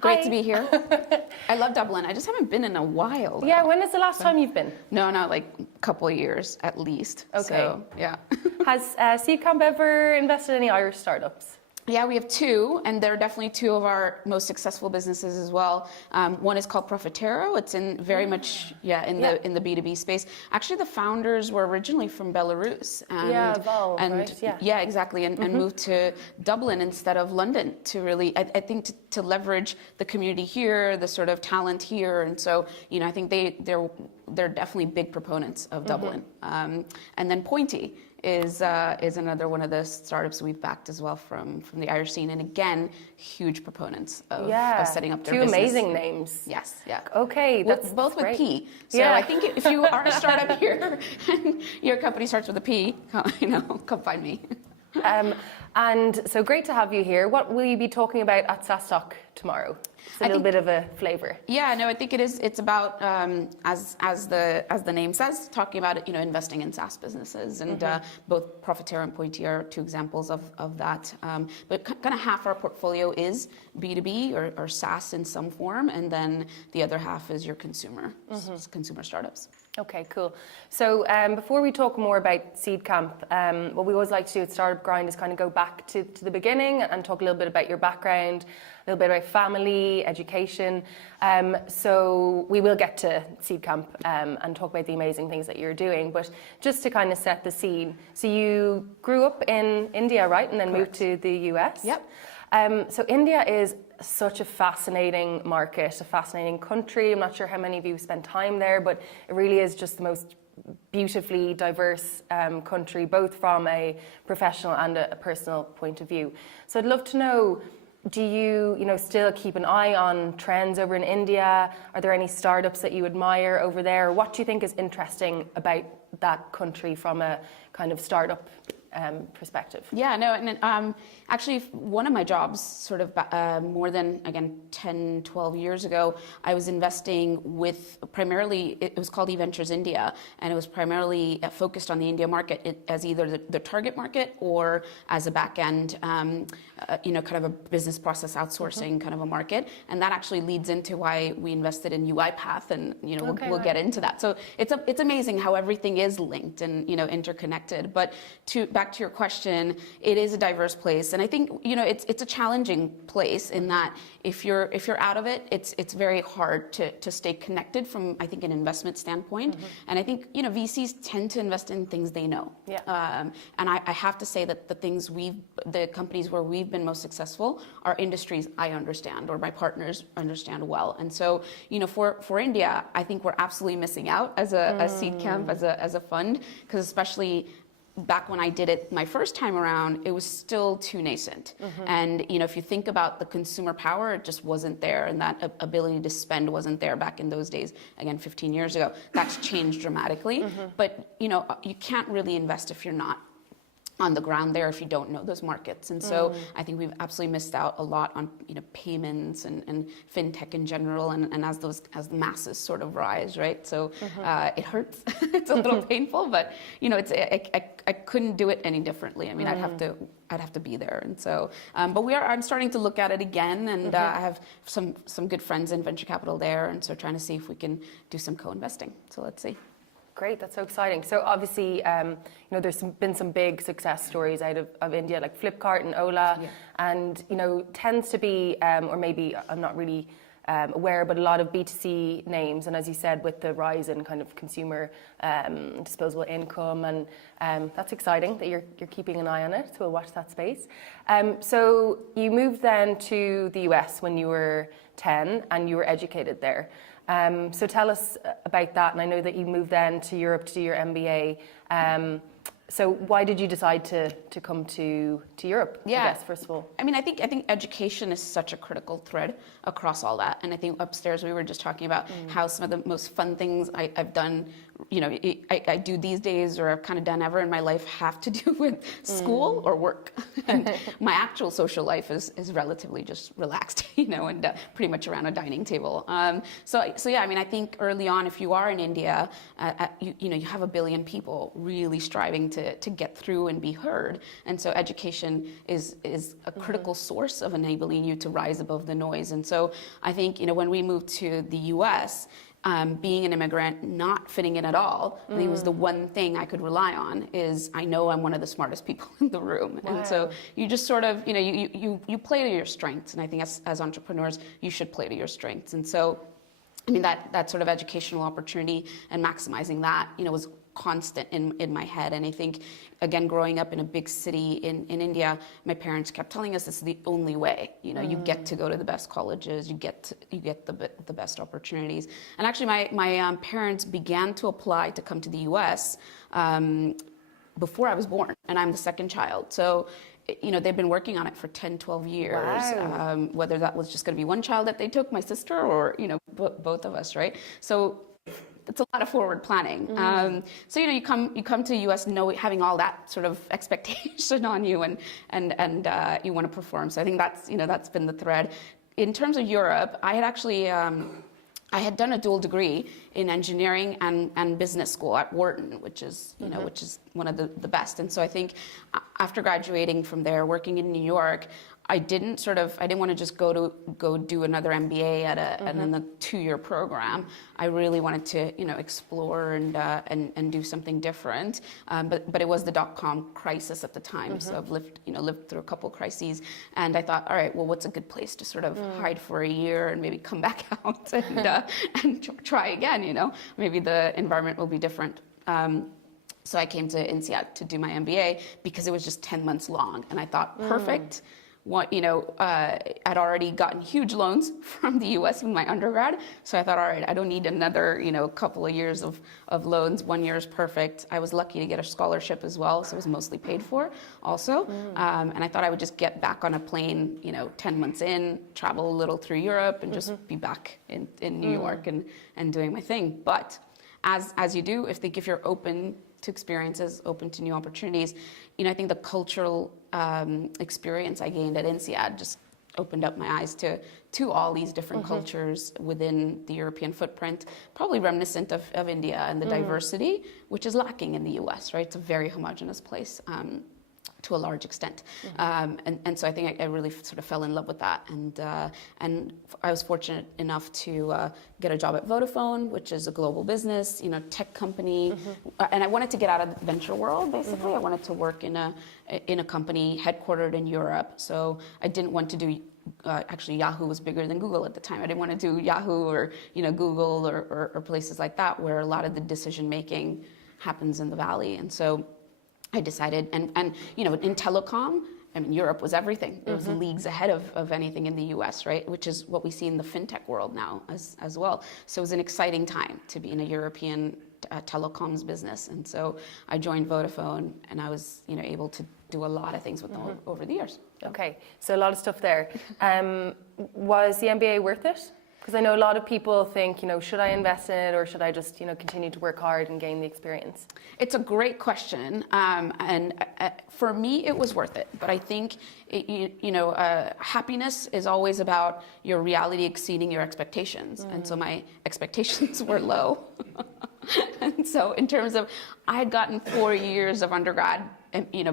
Great to be here. I love Dublin. I just haven't been in a while, though. Yeah, when is the last time you've been? No, like a couple of years at least. Okay. So, yeah. Has Seedcamp ever invested in any Irish startups? Yeah, we have two, and they're definitely two of our most successful businesses as well. One is called Profitero. It's in very much in the B2B space. Actually, the founders were originally from Belarus. And, right? Yeah, exactly, and moved to Dublin instead of London to really, I think, to leverage the community here, the sort of talent here, and so I think they're definitely big proponents of Dublin. And then Pointy is another one of the startups we've backed as well from the Irish scene, and again, huge proponents of setting up their business. Two amazing names. Yes, yeah. Okay, that's both great. with P. So I think if you are a startup here and your company starts with a P, come find me. And so great to have you here. What will you be talking about at SaaS Talk tomorrow? It's a little bit of a flavor. Yeah, no, I think it is. It's about as the name says, talking about investing in SaaS businesses, and both Profitero and Pointy are two examples of that. But kind of half our portfolio is B2B or SaaS in some form, and then the other half is your consumer startups. Okay, cool. So before we talk more about Seedcamp, what we always like to do at Startup Grind is kind of go back to the beginning and talk a little bit about your background, a little bit about family, education. So we will get to Seedcamp and talk about the amazing things that you're doing. But just to kind of set the scene, so you grew up in India, right? And then moved to the US? Yep. So India is such a fascinating market, a fascinating country. I'm not sure how many of you spent time there, but it really is just the most beautifully diverse country, both from a professional and a personal point of view. So I'd love to know, do you still keep an eye on trends over in India? Are there any startups that you admire over there? What do you think is interesting about that country from a kind of startup perspective? Yeah, no, and actually one of my jobs sort of more than, again, 10, 12 years ago, I was investing with primarily, it was called eVentures India, and it was primarily focused on the India market as either the target market or as a back end, kind of a business process outsourcing kind of a market. And that actually leads into why we invested in UiPath, and we'll get into that. So it's amazing how everything is linked and interconnected. But back to your question, it is a diverse place, and I think it's a challenging place in that if you're out of it, it's very hard to stay connected from, I think, an investment standpoint. And I think VCs tend to invest in things they know. And I have to say that the companies where we've been most successful are industries I understand or my partners understand well. And so for India, I think we're absolutely missing out as a Seedcamp, as a fund, because especially back when I did it my first time around, it was still too nascent. And if you think about the consumer power, it just wasn't there, and that ability to spend wasn't there back in those days, again, 15 years ago. That's changed dramatically. But you can't really invest if you're not on the ground there, if you don't know those markets. And so I think we've absolutely missed out a lot on payments and fintech in general, and as the masses sort of rise, right? So it hurts. It's a little painful, but I couldn't do it any differently. I mean, I'd have to be there. And so but I'm starting to look at it again, and I have some good friends in venture capital there, and so trying to see if we can do some co-investing. So let's see. Great, that's so exciting. So obviously, there's been some big success stories out of India, like Flipkart and Ola, and tends to be, or maybe I'm not really aware, but a lot of B2C names. And as you said, with the rise in kind of consumer disposable income, and that's exciting that you're keeping an eye on it. So we'll watch that space. So you moved then to the US when you were 10, and you were educated there. So tell us about that, and I know that you moved then to Europe to do your MBA. So why did you decide to come to Europe? I guess, first of all. I mean, I think education is such a critical thread across all that, and I think upstairs we were just talking about how some of the most fun things I've done I do these days, or I've kind of done ever in my life, have to do with school or work. And my actual social life is relatively just relaxed, and pretty much around a dining table. So yeah, I mean, I think early on, if you are in India, you have 1 billion people really striving to get through and be heard. And so education is a critical source of enabling you to rise above the noise. And so I think, when we moved to the US, being an immigrant, not fitting in at all, I think it was the one thing I could rely on is I know I'm one of the smartest people in the room. Wow. And so you just sort of, you play to your strengths. And I think as entrepreneurs, you should play to your strengths. And so, I mean, that sort of educational opportunity and maximizing that, was constant in my head. And I think, again, growing up in a big city in India, my parents kept telling us this is the only way. You get to go to the best colleges, you get the best opportunities. And actually, my parents began to apply to come to the U.S. Before I was born, and I'm the second child. So, they've been working on it for 10, 12 years, wow. Whether that was just going to be one child that they took, my sister, or, both of us, right? So it's a lot of forward planning. So, you come to the U.S. having all that sort of expectation on you, and you want to perform. So I think that's been the thread. In terms of Europe, I had actually, I had done a dual degree in engineering and business school at Wharton, which is, which is one of the best. And so I think after graduating from there, working in New York, I didn't want to just go do another MBA at a 2-year program. I really wanted to, explore and do something different. But it was the .com crisis at the time. So I've lived through a couple crises, and I thought, all right, well, what's a good place to sort of hide for a year and maybe come back out and try again? Maybe the environment will be different. So I came to INSEAD to do my MBA because it was just 10 months long, and I thought, perfect. I'd already gotten huge loans from the U.S. in my undergrad, so I thought, all right, I don't need another, couple of years of loans. 1 year is perfect. I was lucky to get a scholarship as well, so it was mostly paid for also. And I thought I would just get back on a plane, 10 months in, travel a little through Europe, and just be back in New York and doing my thing. But as you do, if you're open to experiences, open to new opportunities, I think the cultural experience I gained at INSEAD just opened up my eyes to all these different cultures within the European footprint, probably reminiscent of India and the diversity, which is lacking in the US, right? It's a very homogenous place. To a large extent. And so I think I really sort of fell in love with that. And I was fortunate enough to get a job at Vodafone, which is a global business, tech company. And I wanted to get out of the venture world, basically. I wanted to work in a company headquartered in Europe. So I didn't want to do actually, Yahoo was bigger than Google at the time. I didn't want to do Yahoo or Google or places like that, where a lot of the decision making happens in the valley. And so I decided, and in telecom, I mean, Europe was everything. It was leagues ahead of anything in the US, right? Which is what we see in the fintech world now as well. So it was an exciting time to be in a European telecoms business. And so I joined Vodafone, and I was, able to do a lot of things with them over the years. Okay, so a lot of stuff there. Was the MBA worth it? Because I know a lot of people think, should I invest in it, or should I just, continue to work hard and gain the experience? It's a great question. And for me, it was worth it. But I think, happiness is always about your reality exceeding your expectations. And so my expectations were low. And so in terms of, I had gotten 4 years of undergrad,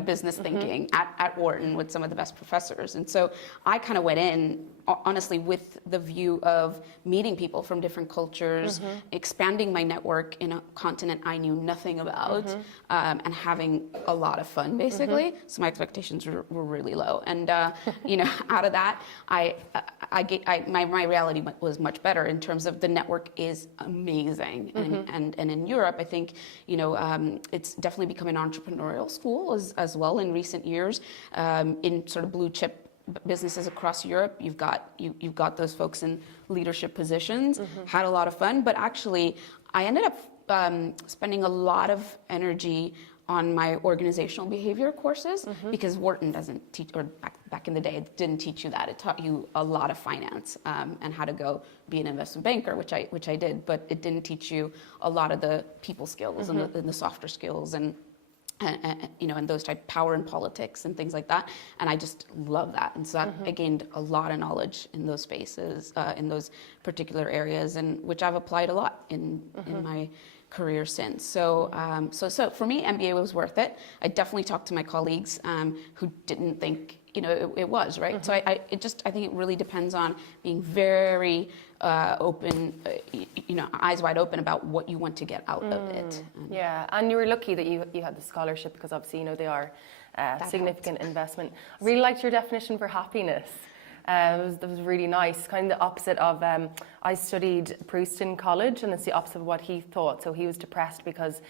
business thinking at Wharton with some of the best professors. And so I kind of went in, honestly, with the view of meeting people from different cultures, expanding my network in a continent I knew nothing about, and having a lot of fun, basically. So my expectations were really low. And, out of that, my reality was much better in terms of the network is amazing. And in Europe, I think, it's definitely become an entrepreneurial school as well in recent years. In sort of blue chip businesses across Europe, you've got those folks in leadership positions. Had a lot of fun, but actually I ended up spending a lot of energy on my organizational behavior courses because Wharton doesn't teach, or back in the day, it didn't teach you that. It taught you a lot of finance and how to go be an investment banker, which I did, but it didn't teach you a lot of the people skills and the softer skills and those type power in politics and things like that. And I just love that. And so I gained a lot of knowledge in those spaces, in those particular areas, and which I've applied a lot in my career since. So for me, MBA was worth it. I definitely talked to my colleagues who didn't think it was right. So I think it really depends on being very open, eyes wide open about what you want to get out of it. Yeah, and you were lucky that you had the scholarship, because obviously they are significant investment. I really liked your definition for happiness. That was really nice. Kind of the opposite of, I studied Proust in college, and it's the opposite of what he thought. So he was depressed because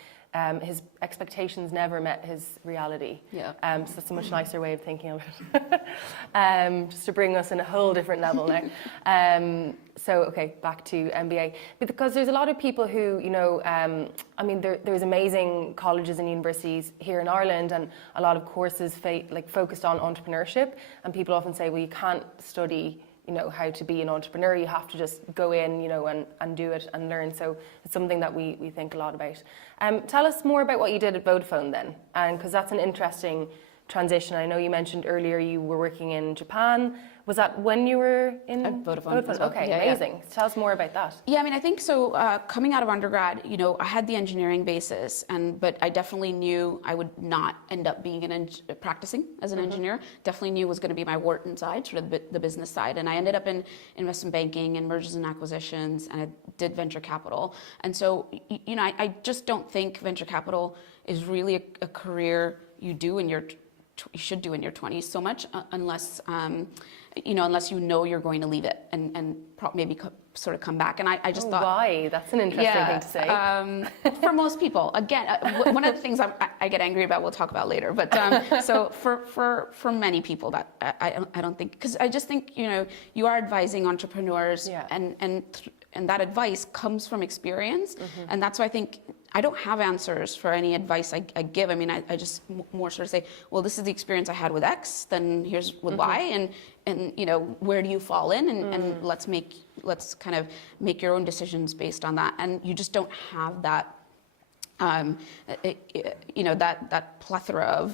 his expectations never met his reality. Yeah. So that's a much nicer way of thinking of it. Just to bring us in a whole different level now. Okay, back to MBA. Because there's a lot of people who, there's amazing colleges and universities here in Ireland, and a lot of courses focused on entrepreneurship. And people often say, well, you can't study how to be an entrepreneur. You have to just go in, and do it and learn. So it's something that we think a lot about. Tell us more about what you did at Vodafone then, because that's an interesting transition. I know you mentioned earlier you were working in Japan. Was that when you were in Vodafone? Okay, yeah, amazing. Yeah. Tell us more about that. Yeah, I think so. Coming out of undergrad, I had the engineering basis, but I definitely knew I would not end up being practicing as an engineer. Definitely knew it was going to be my Wharton side, sort of the business side, and I ended up in investment banking and mergers and acquisitions, and I did venture capital. And so, I just don't think venture capital is really a career you should do in your 20s so much, unless you're going to leave it and maybe sort of come back. And I just thought, why? That's an interesting thing to say. For most people, again, one of the things I get angry about, we'll talk about later. But so for many people, that I don't think, because I just think you are advising entrepreneurs, and that advice comes from experience, and that's why I think I don't have answers for any advice I give. I just more sort of say, well, this is the experience I had with X, then here's with Y, and where do you fall in, and let's kind of make your own decisions based on that. And you just don't have that that plethora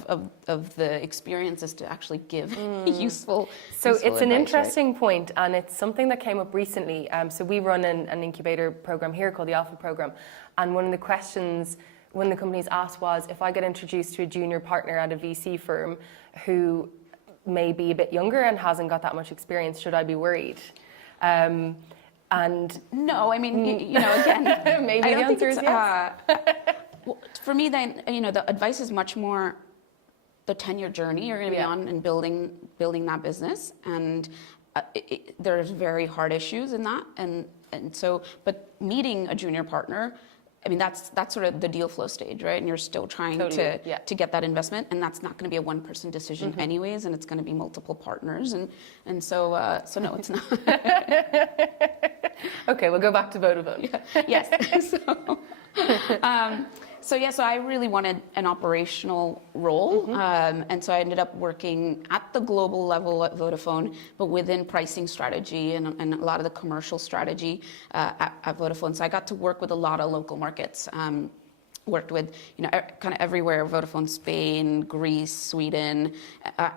of the experiences to actually give useful. So it's advice, an interesting point, and it's something that came up recently. So we run an incubator program here called the Alpha Program, and one of the questions when the companies asked was, if I get introduced to a junior partner at a VC firm who may be a bit younger and hasn't got that much experience, should I be worried? And no, again, maybe the answer is yes. Well, for me, then, the advice is much more the 10-year journey you're going to be on and building that business, and there's very hard issues in that, and so, but meeting a junior partner, that's sort of the deal flow stage, right? And you're still trying to get that investment, and that's not going to be a one-person decision anyways, and it's going to be multiple partners, and so no, it's not. Okay, we'll go back to Vodafone. Yes. So I really wanted an operational role, and so I ended up working at the global level at Vodafone, but within pricing strategy and a lot of the commercial strategy at Vodafone. So I got to work with a lot of local markets. Worked with, kind of everywhere, Vodafone Spain, Greece, Sweden,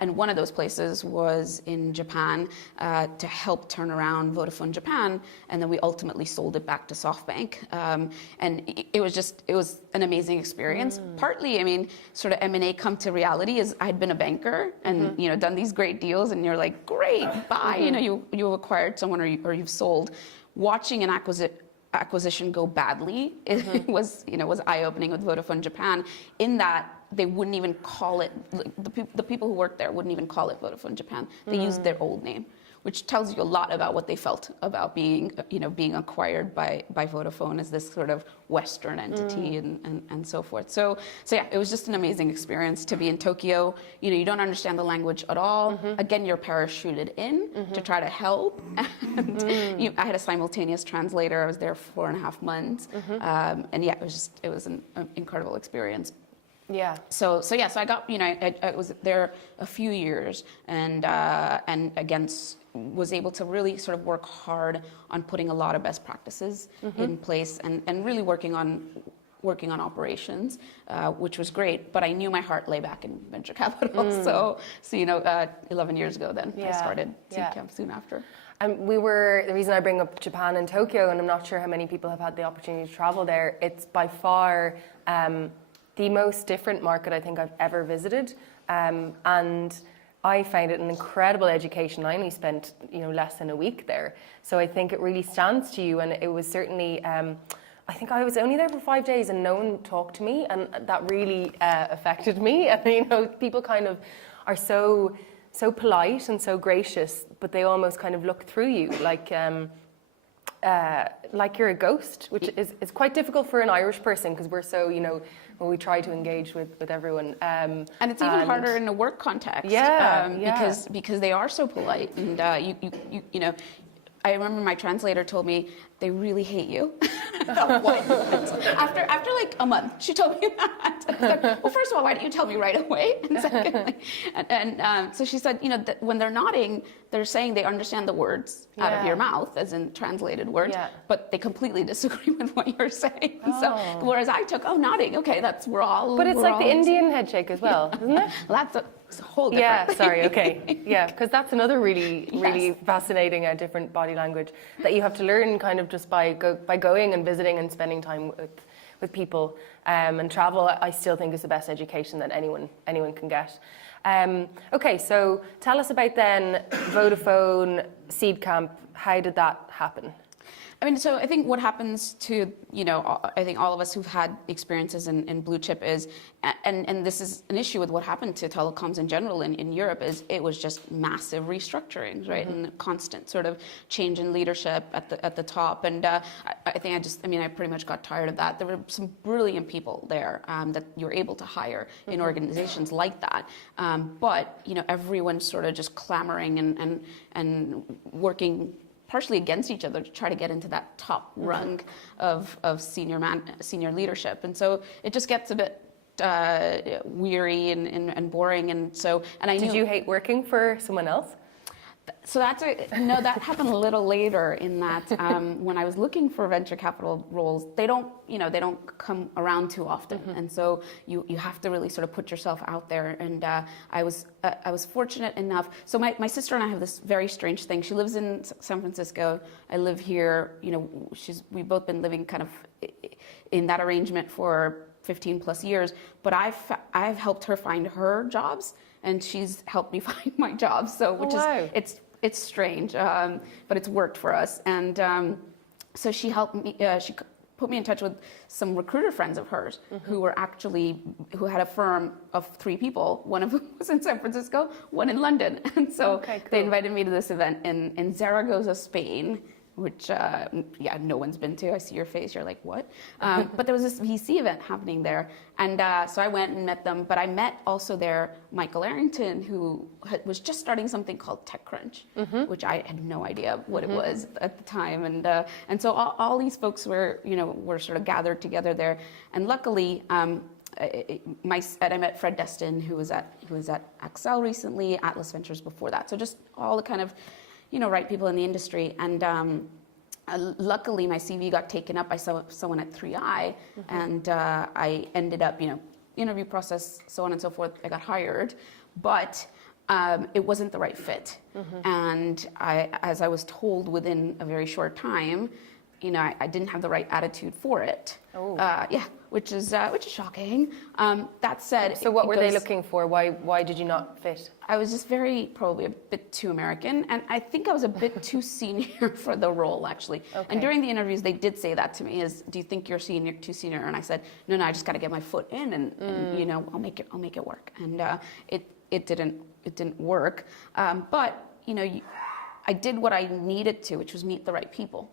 and one of those places was in Japan to help turn around Vodafone Japan, and then we ultimately sold it back to SoftBank. And it was an amazing experience. Partly, sort of M&A come to reality is I'd been a banker and, done these great deals, and you're like, great, bye. You've acquired someone or you've sold. Watching an acquisition go badly, it was eye-opening with Vodafone Japan, in that they wouldn't even call it, the people who worked there wouldn't even call it Vodafone Japan. They used their old name, which tells you a lot about what they felt about being acquired by Vodafone as this sort of Western entity and so forth. So it was just an amazing experience to be in Tokyo. You don't understand the language at all. Again, you're parachuted in to try to help. And I had a simultaneous translator. I was there for 4.5 months. And it was an incredible experience. Yeah. So I got, I was there a few years, and again was able to really sort of work hard on putting a lot of best practices in place, and really working on operations, which was great. But I knew my heart lay back in venture capital. So 11 years ago, then I started Seedcamp soon after. And the reason I bring up Japan and Tokyo, and I'm not sure how many people have had the opportunity to travel there, it's by far the most different market I think I've ever visited. And I found it an incredible education. I only spent less than a week there. So I think it really stands to you, and it was certainly, I think I was only there for 5 days and no one talked to me, and that really affected me. And people kind of are so polite and so gracious, but they almost kind of look through you like you're a ghost, which is quite difficult for an Irish person, because we're so, we try to engage with everyone. And it's even harder in a work context. Because they are so polite, and I remember my translator told me they really hate you. After like a month, she told me that. I was like, well, first of all, why didn't you tell me right away? And secondly, so she said, that when they're nodding, they're saying they understand the words out of your mouth, as in translated words, but they completely disagree with what you're saying. Oh. So whereas I took, nodding, okay, we're all. But it's like the Indian head shake as well, isn't it? Well, it's a whole different thing. Sorry, okay. Yeah, because that's another really fascinating different body language that you have to learn kind of just by going and visiting and spending time with people. And travel, I still think, is the best education that anyone can get. Okay, so tell us about then Vodafone Seedcamp. How did that happen? So I think what happens to, I think all of us who've had experiences in blue chip is, and this is an issue with what happened to telecoms in general in Europe, is it was just massive restructurings, right? And constant sort of change in leadership at the top. And I think I pretty much got tired of that. There were some brilliant people there that you're able to hire in organizations like that. But, everyone's sort of just clamoring and working partially against each other to try to get into that top rung of senior leadership. And so it just gets a bit weary and boring. And I Did you hate working for someone else? So that happened a little later, in that when I was looking for venture capital roles, they don't come around too often, and so you have to really sort of put yourself out there. And I was fortunate enough. So my sister and I have this very strange thing. She lives in San Francisco. I live here. We've both been living kind of in that arrangement for 15 plus years. But I've helped her find her jobs, and she's helped me find my job. So it's strange, but it's worked for us. And so she helped me. She put me in touch with some recruiter friends of hers who had a firm of 3 people. One of them was in San Francisco, one in London. And so they invited me to this event in Zaragoza, Spain, which, no one's been to. I see your face, you're like, what? But there was this VC event happening there. And so I went and met them, but I met also there Michael Arrington, who was just starting something called TechCrunch, which I had no idea what it was at the time. And so all these folks were sort of gathered together there. And luckily, I met Fred Destin, who was at Accel recently, Atlas Ventures before that. So just all the kind of right people in the industry. And luckily, my CV got taken up by someone at 3i, and I ended up, interview process, so on and so forth. I got hired, but it wasn't the right fit. And as I was told within a very short time, I didn't have the right attitude for it. Which is shocking. That said, so what were they looking for? Why did you not fit? I was just probably a bit too American, and I think I was a bit too senior for the role, actually. And during the interviews, they did say that to me: "Do you think you're too senior?" And I said, "No, I just got to get my foot in, and I'll make it work." And it didn't work. But I did what I needed to, which was meet the right people.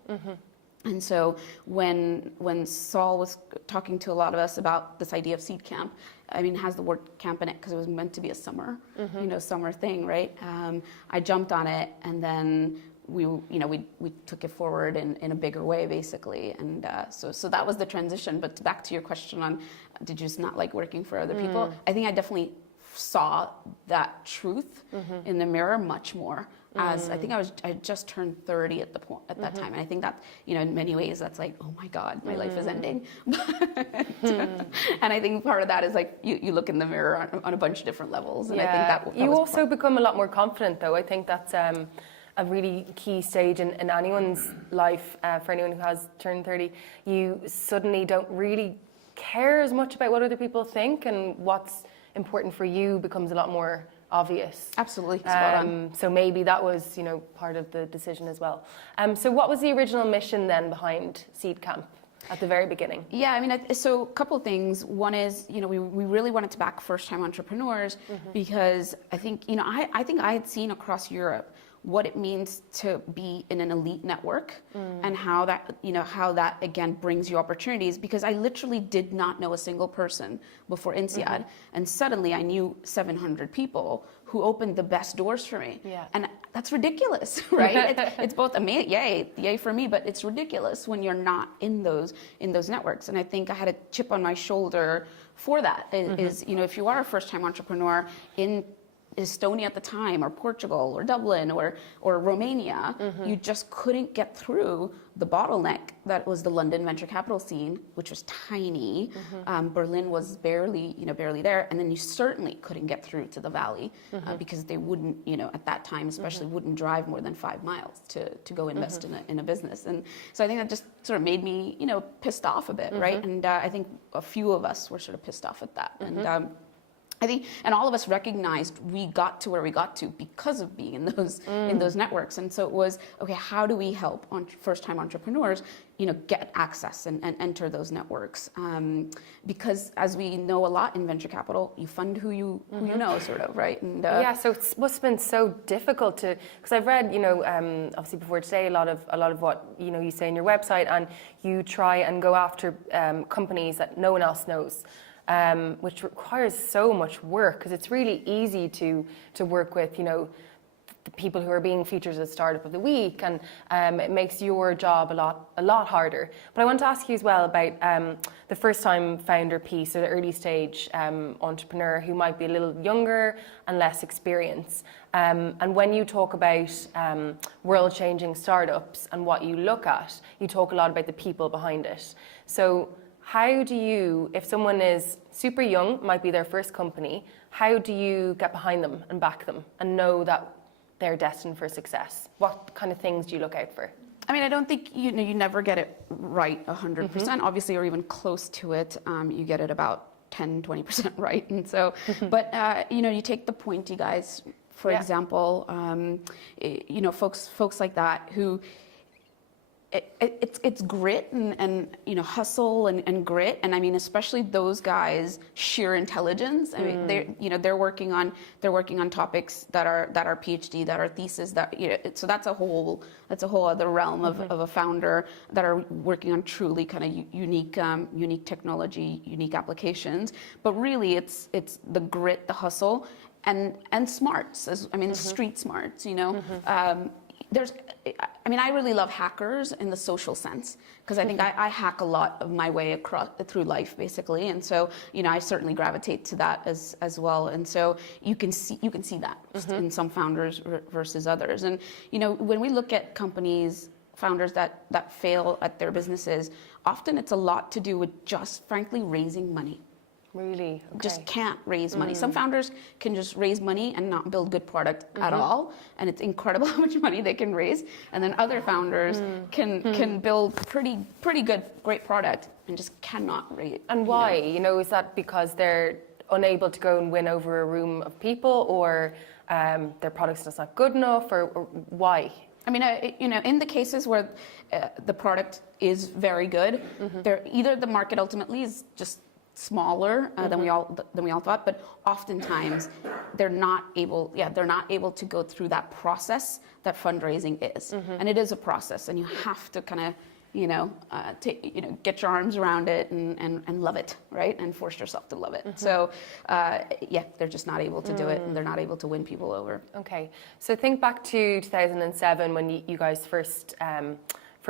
And so when Saul was talking to a lot of us about this idea of seed camp, it has the word camp in it because it was meant to be a summer, summer thing, right? I jumped on it, and then we took it forward in a bigger way, basically. And so that was the transition. But back to your question on, did you just not like working for other people? I think I definitely saw that truth in the mirror much more. As I think I just turned 30 at that time, and I think that in many ways that's like, oh my God, my life is ending. And I think part of that is like you look in the mirror on a bunch of different levels, and I think that you also become a lot more confident, though. I think that's a really key stage in anyone's life. For anyone who has turned 30, you suddenly don't really care as much about what other people think, and what's important for you becomes a lot more obvious. Absolutely. Spot on. So maybe that was, part of the decision as well. So what was the original mission then behind Seedcamp at the very beginning? Yeah, I mean, so a couple of things. One is, we really wanted to back first-time entrepreneurs because I think, I think I had seen across Europe what it means to be in an elite network and how that again brings you opportunities, because I literally did not know a single person before INSEAD, and suddenly I knew 700 people who opened the best doors for me. Yeah. And that's ridiculous, right? It's both amazing, yay for me, but it's ridiculous when you're not in those networks. And I think I had a chip on my shoulder for that. Is if you are a first-time entrepreneur in Estonia at the time, or Portugal, or Dublin, or Romania, you just couldn't get through the bottleneck that was the London venture capital scene, which was tiny. Berlin was barely there, and then you certainly couldn't get through to the Valley because they wouldn't, at that time especially, wouldn't drive more than 5 miles to go invest in a business. And so I think that just sort of made me, pissed off a bit, right? And I think a few of us were sort of pissed off at that, and. I think, and all of us recognized we got to where we got to because of being in those networks. And so it was, okay, how do we help first-time entrepreneurs, get access and enter those networks? Because as we know a lot in venture capital, you fund who you know, sort of, right? And so it must have been so difficult because I've read, obviously before today, a lot of what you say in your website, and you try and go after companies that no one else knows. Which requires so much work, because it's really easy to work with, the people who are being featured as Startup of the Week, and it makes your job a lot harder. But I want to ask you as well about the first-time founder piece, or the early stage entrepreneur who might be a little younger and less experienced. And when you talk about world-changing startups and what you look at, you talk a lot about the people behind it. So how do you, if someone is super young, might be their first company, how do you get behind them and back them and know that they're destined for success? What kind of things do you look out for? I mean, I don't think you never get it right 100%, obviously, or even close to it. You get it about 10-20% right. And so, but you take the pointy guys, for example, folks like that who. It's grit and hustle and grit, and I mean especially those guys, sheer intelligence. I mean they're working on topics that are PhD, that are thesis, that so that's a whole other realm of a founder that are working on truly kind of unique technology, unique applications. But really it's the grit, the hustle, and smarts. Street smarts. I really love hackers in the social sense, because I think I hack a lot of my way through life, basically, and so I certainly gravitate to that as well. And so you can see that in some founders versus others. And when we look at founders that fail at their businesses, often it's a lot to do with just frankly raising money. Really? Okay. Just can't raise money. Some founders can just raise money and not build good product at all, and it's incredible how much money they can raise. And then other founders can build pretty good, great product and just cannot raise. And why? Is that because they're unable to go and win over a room of people, or their product's just not good enough, or why? I mean, in the cases where the product is very good, either the market ultimately is just smaller than we all thought, but oftentimes they're not able to go through that process that fundraising is. And it is a process, and you have to kind of get your arms around it and love it, right? And force yourself to love it. So, they're just not able to do it, and they're not able to win people over. Okay, so think back to 2007 when you guys first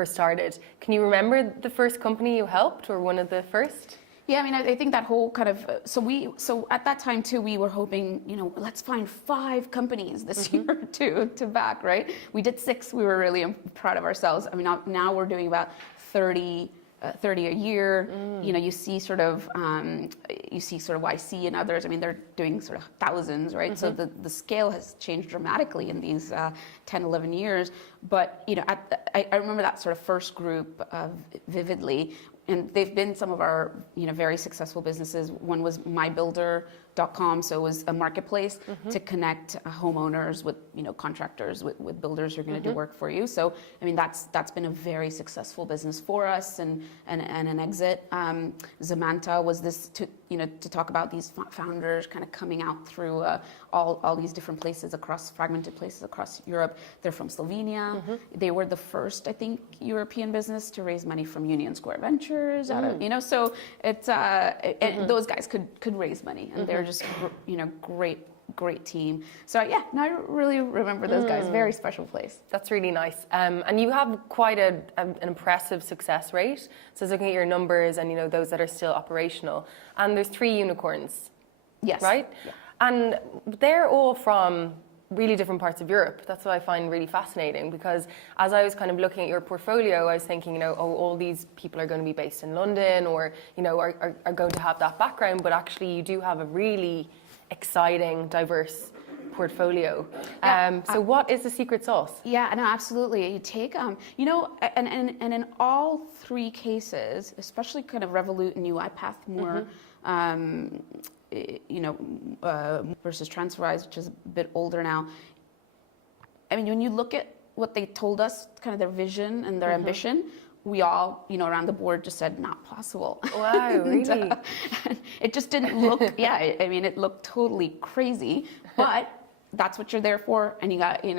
started. Can you remember the first company you helped, or one of the first? Yeah, I mean, I think that whole kind of, so at that time too, we were hoping, let's find 5 companies this year to back, right? We did 6, we were really proud of ourselves. I mean, now we're doing about 30 a year. You see sort of YC and others. I mean, they're doing sort of thousands, right? So the scale has changed dramatically in these 10, 11 years. But, I remember that sort of first group vividly. And they've been some of our, very successful businesses. One was mybuilder.com, so it was a marketplace to connect homeowners with, contractors, with builders who are going to do work for you. So, I mean, that's been a very successful business for us, and an exit. Zamanta was this to talk about these founders kind of coming out through all these different places fragmented places across Europe. They're from Slovenia. They were the first, I think, European business to raise money from Union Square Ventures out of, so it's, those guys could raise money, and they're just, great team. So I really remember those guys. Very special place. That's really nice. And you have quite an impressive success rate. So looking at your numbers and those that are still operational, and there's 3 unicorns. Yes. Right? Yeah. And they're all from really different parts of Europe. That's what I find really fascinating, because as I was kind of looking at your portfolio, I was thinking, all these people are going to be based in London, or, are going to have that background, but actually you do have a really exciting, diverse portfolio. So what is the secret sauce? Yeah, no, absolutely. You take, and in all 3 cases, especially kind of Revolut and UiPath more, versus TransferWise, which is a bit older now. I mean, when you look at what they told us, kind of their vision and their ambition, we all, around the board just said, not possible. Wow, really? And it just didn't look, it looked totally crazy, but that's what you're there for. And you got, you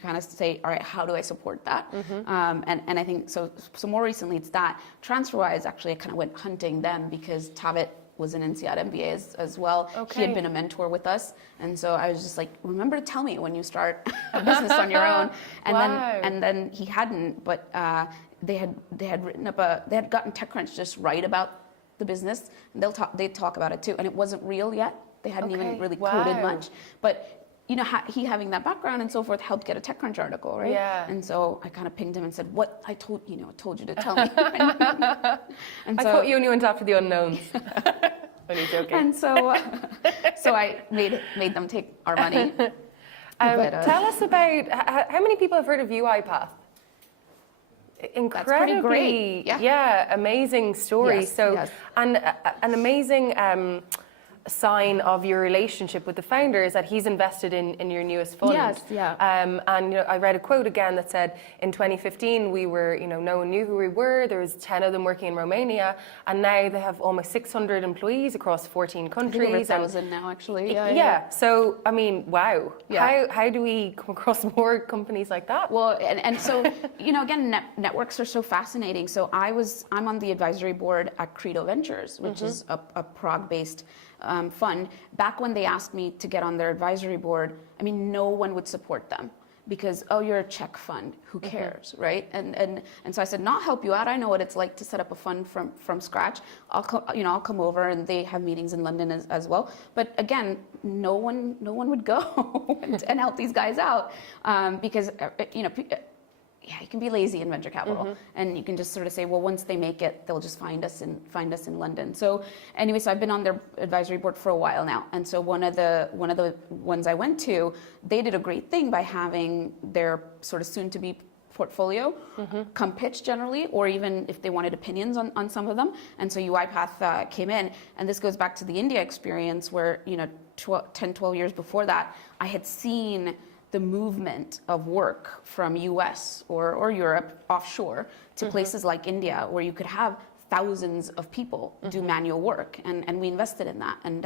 kind of say, all right, how do I support that? And I think, so more recently it's that. TransferWise, actually, I kind of went hunting them because Tavit was an INSEAD MBA as well. Okay. He had been a mentor with us. And so I was just like, remember to tell me when you start a business on your own. And then he hadn't, but they had written up they had gotten TechCrunch just write about the business, and they'd talk about it too. And it wasn't real yet. They hadn't even really coded much. But he having that background and so forth helped get a TechCrunch article, right? Yeah. And so I kind of pinged him and said, "What I told you to tell me." And I thought you only went after the unknowns. Only joking. And so I made them take our money. Tell us about how many people have heard of UiPath? Incredibly, that's pretty great. Yeah, amazing story. Yes, so, yes. And an amazing sign of your relationship with the founder is that he's invested in your newest fund. Yes, yeah. And I read a quote again that said, in 2015 we were, no one knew who we were. There was 10 of them working in Romania, and now they have almost 600 employees across 14 countries. I think over 1,000 now, actually. Yeah. So I mean, wow. Yeah. How do we come across more companies like that? Well, and so again, networks are so fascinating. So I'm on the advisory board at Credo Ventures, which is a Prague-based fund. Back when they asked me to get on their advisory board, I mean, no one would support them because, you're a Czech fund, who cares, right? And so I said, not help you out. I know what it's like to set up a fund from scratch. I'll come over, and they have meetings in London as well. But again, no one would go and help these guys out because you can be lazy in venture capital, and you can just sort of say, well, once they make it, they'll just find us in London. So anyway, so I've been on their advisory board for a while now, and so one of the ones I went to, they did a great thing by having their sort of soon-to-be portfolio come pitch generally, or even if they wanted opinions on some of them. And so UiPath came in, and this goes back to the India experience where 10, 12 years before that, I had seen the movement of work from US or Europe offshore to places like India, where you could have thousands of people do manual work, and we invested in that. And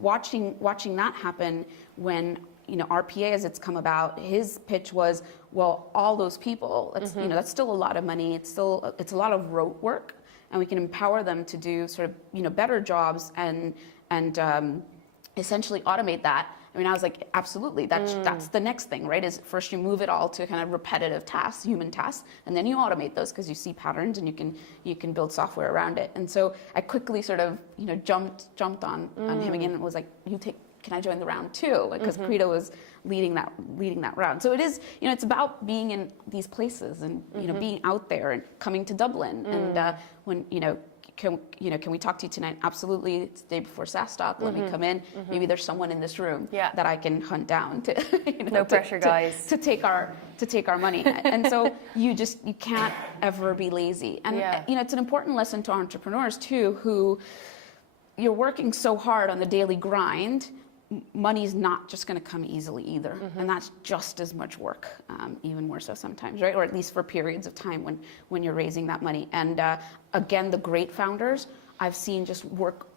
watching that happen when our PA, as it's come about, his pitch was, well, all those people, that's still a lot of money. It's a lot of rote work, and we can empower them to do sort of, better jobs and essentially automate that. I mean, I was like, absolutely, that's the next thing, right? Is first you move it all to kind of repetitive tasks, human tasks, and then you automate those because you see patterns and you can build software around it. And so I quickly sort of, jumped on him again and was like, can I join the round too? Because Credo was leading that round. So it is, it's about being in these places and, being out there and coming to Dublin. And when, can we talk to you tonight? Absolutely. It's the day before SaaS Talk. Let me come in. Maybe there's someone in this room that I can hunt down to. No pressure, guys. To take our money. And so you can't ever be lazy. And it's an important lesson to entrepreneurs too, who you're working so hard on the daily grind. Money's not just going to come easily either, and that's just as much work, even more so sometimes, right? Or at least for periods of time when you're raising that money. And again, the great founders I've seen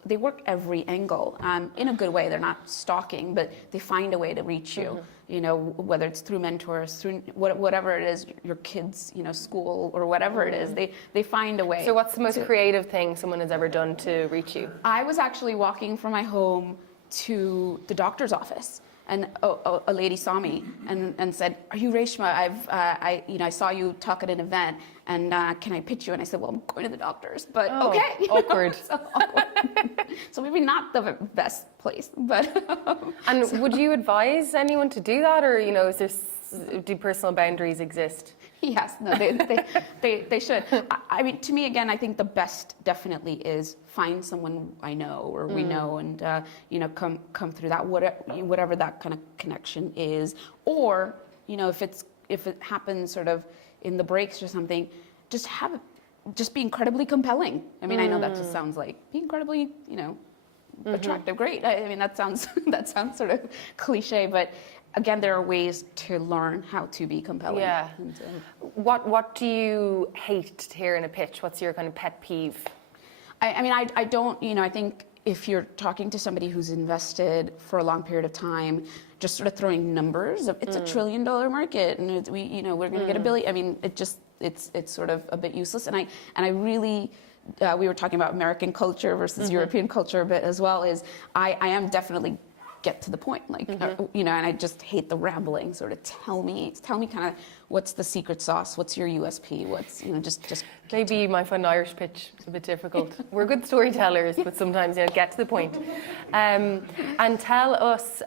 they work every angle in a good way. They're not stalking, but they find a way to reach you. Whether it's through mentors, through whatever it is, your kids, school or whatever it is, they find a way. So what's the most creative thing someone has ever done to reach you? I was actually walking from my home to the doctor's office, and a lady saw me and said, "Are you Reshma? I saw you talk at an event, and can I pitch you?" And I said, "Well, I'm going to the doctor's, but okay." Awkward. So maybe not the best place, but. And would you advise anyone to do that, or do personal boundaries exist? Yes, no, they should. I mean, to me, again, I think the best definitely is find someone I know or we know, and come through that, whatever that kind of connection is, or if it happens sort of in the breaks or something, just be incredibly compelling. I mean, I know that just sounds like be incredibly attractive. Great. I mean, that sounds sort of cliche, but. Again, there are ways to learn how to be compelling. Yeah. What do you hate to hear in a pitch? What's your kind of pet peeve? I don't, I think if you're talking to somebody who's invested for a long period of time, just sort of throwing numbers of it's $1 trillion market and we're going to get $1 billion. I mean, it's sort of a bit useless. And I really, we were talking about American culture versus European culture a bit as well, is I am definitely get to the point, and I just hate the rambling. Sort of tell me kind of what's the secret sauce, what's your USP, what's just. Maybe you might find an Irish pitch a bit difficult. We're good storytellers, but sometimes get to the point. And tell us,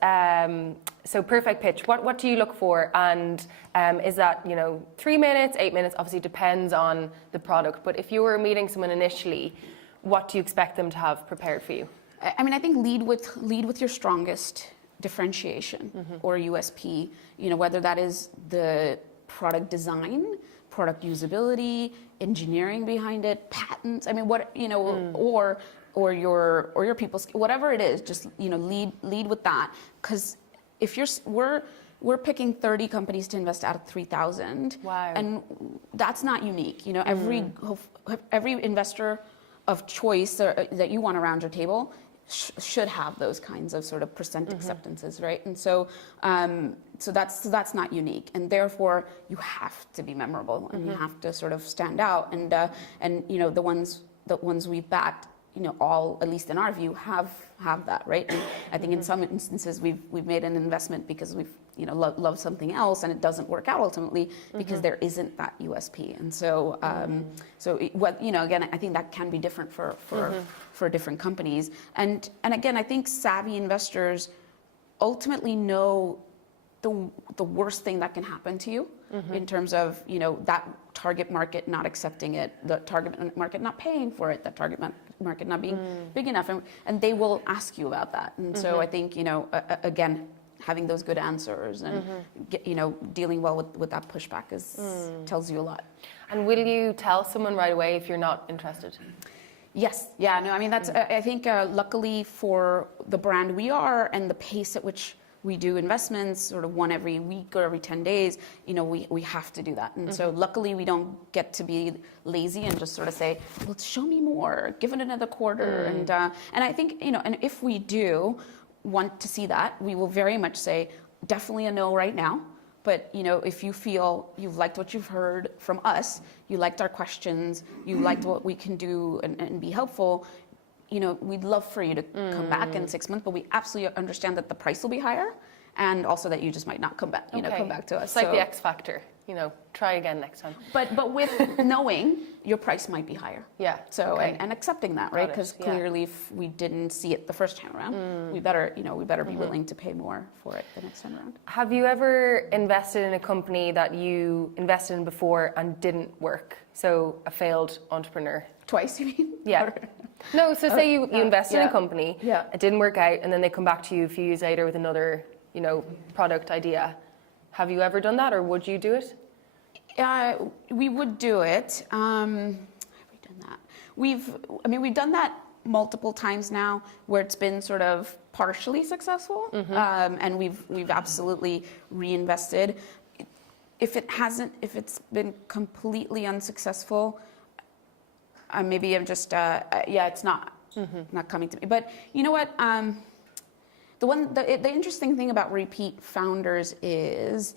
so perfect pitch. What do you look for, and is that 3 minutes, 8 minutes? Obviously, depends on the product. But if you were meeting someone initially, what do you expect them to have prepared for you? I mean, I think lead with your strongest differentiation or USP. Whether that is the product design, product usability, engineering behind it, patents. I mean, or your people, whatever it is. Just lead with that, because if we're picking 30 companies to invest out of 3,000. Wow. And that's not unique. Every investor of choice that you want around your table should have those kinds of sort of percent acceptances, right? And so that's not unique, and therefore you have to be memorable and you have to sort of stand out. And the ones we've backed, all, at least in our view, have that, right? And I think in some instances we've made an investment because we've love something else, and it doesn't work out ultimately because there isn't that USP. And so again, I think that can be different for different companies. And again, I think savvy investors ultimately know the worst thing that can happen to you in terms of that target market not accepting it, the target market not paying for it, that target market not being big enough, and they will ask you about that. And so I think again, having those good answers and dealing well with that pushback tells you a lot. And will you tell someone right away if you're not interested? Yes. Yeah. No. I mean, that's. I think luckily for the brand we are and the pace at which we do investments, sort of one every week or every 10 days. We have to do that, and so luckily we don't get to be lazy and just sort of say, "Well, show me more, give it another quarter," and I think and if we do want to see that, we will very much say, definitely a no right now. But, you know, if you feel you've liked what you've heard from us, you liked our questions, you liked what we can do and be helpful, you know, we'd love for you to come back in 6 months, but we absolutely understand that the price will be higher and also that you just might not come back, you know, come back to us. It's like the X factor, you know, try again next time. But with knowing your price might be higher. Yeah. So, and accepting that, right? Because clearly if we didn't see it the first time around, we better be willing to pay more for it the next time around. Have you ever invested in a company that you invested in before and didn't work? So a failed entrepreneur? Twice, you mean? Yeah. No, so say you invested in a company, it didn't work out, and then they come back to you a few years later with another, you know, product idea. Have you ever done that, or would you do it? We would do it. Have we done that? We've done that multiple times now, where it's been sort of partially successful, and we've absolutely reinvested. If it's been completely unsuccessful, maybe I'm just it's not coming to me. But you know what? The interesting thing about repeat founders is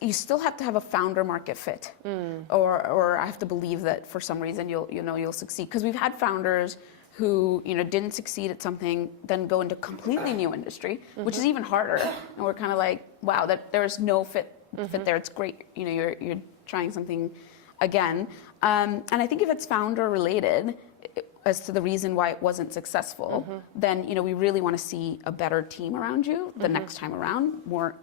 you still have to have a founder market fit, or I have to believe that for some reason you'll succeed. Because we've had founders who didn't succeed at something, then go into a completely new industry, which is even harder. And we're kind of like, wow, that there's no fit there. It's great, you're trying something again. And I think if it's founder related, as to the reason why it wasn't successful, then we really want to see a better team around you the next time around, more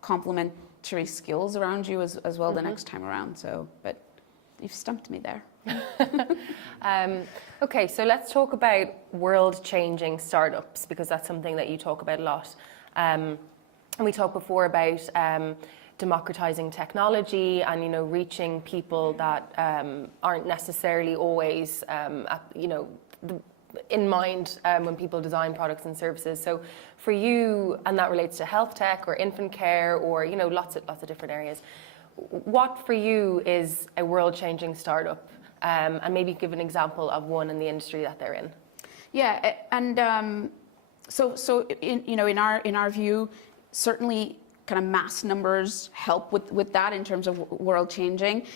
complementary skills around you as well the next time around. So, but you've stumped me there. Okay, so let's talk about world-changing startups, because that's something that you talk about a lot. And we talked before about democratizing technology and reaching people that aren't necessarily always in mind when people design products and services. So for you, and that relates to health tech or infant care or lots of different areas. What for you is a world-changing startup? And maybe give an example of one in the industry that they're in. Yeah, and so in our view, certainly kind of mass numbers help with that in terms of world changing.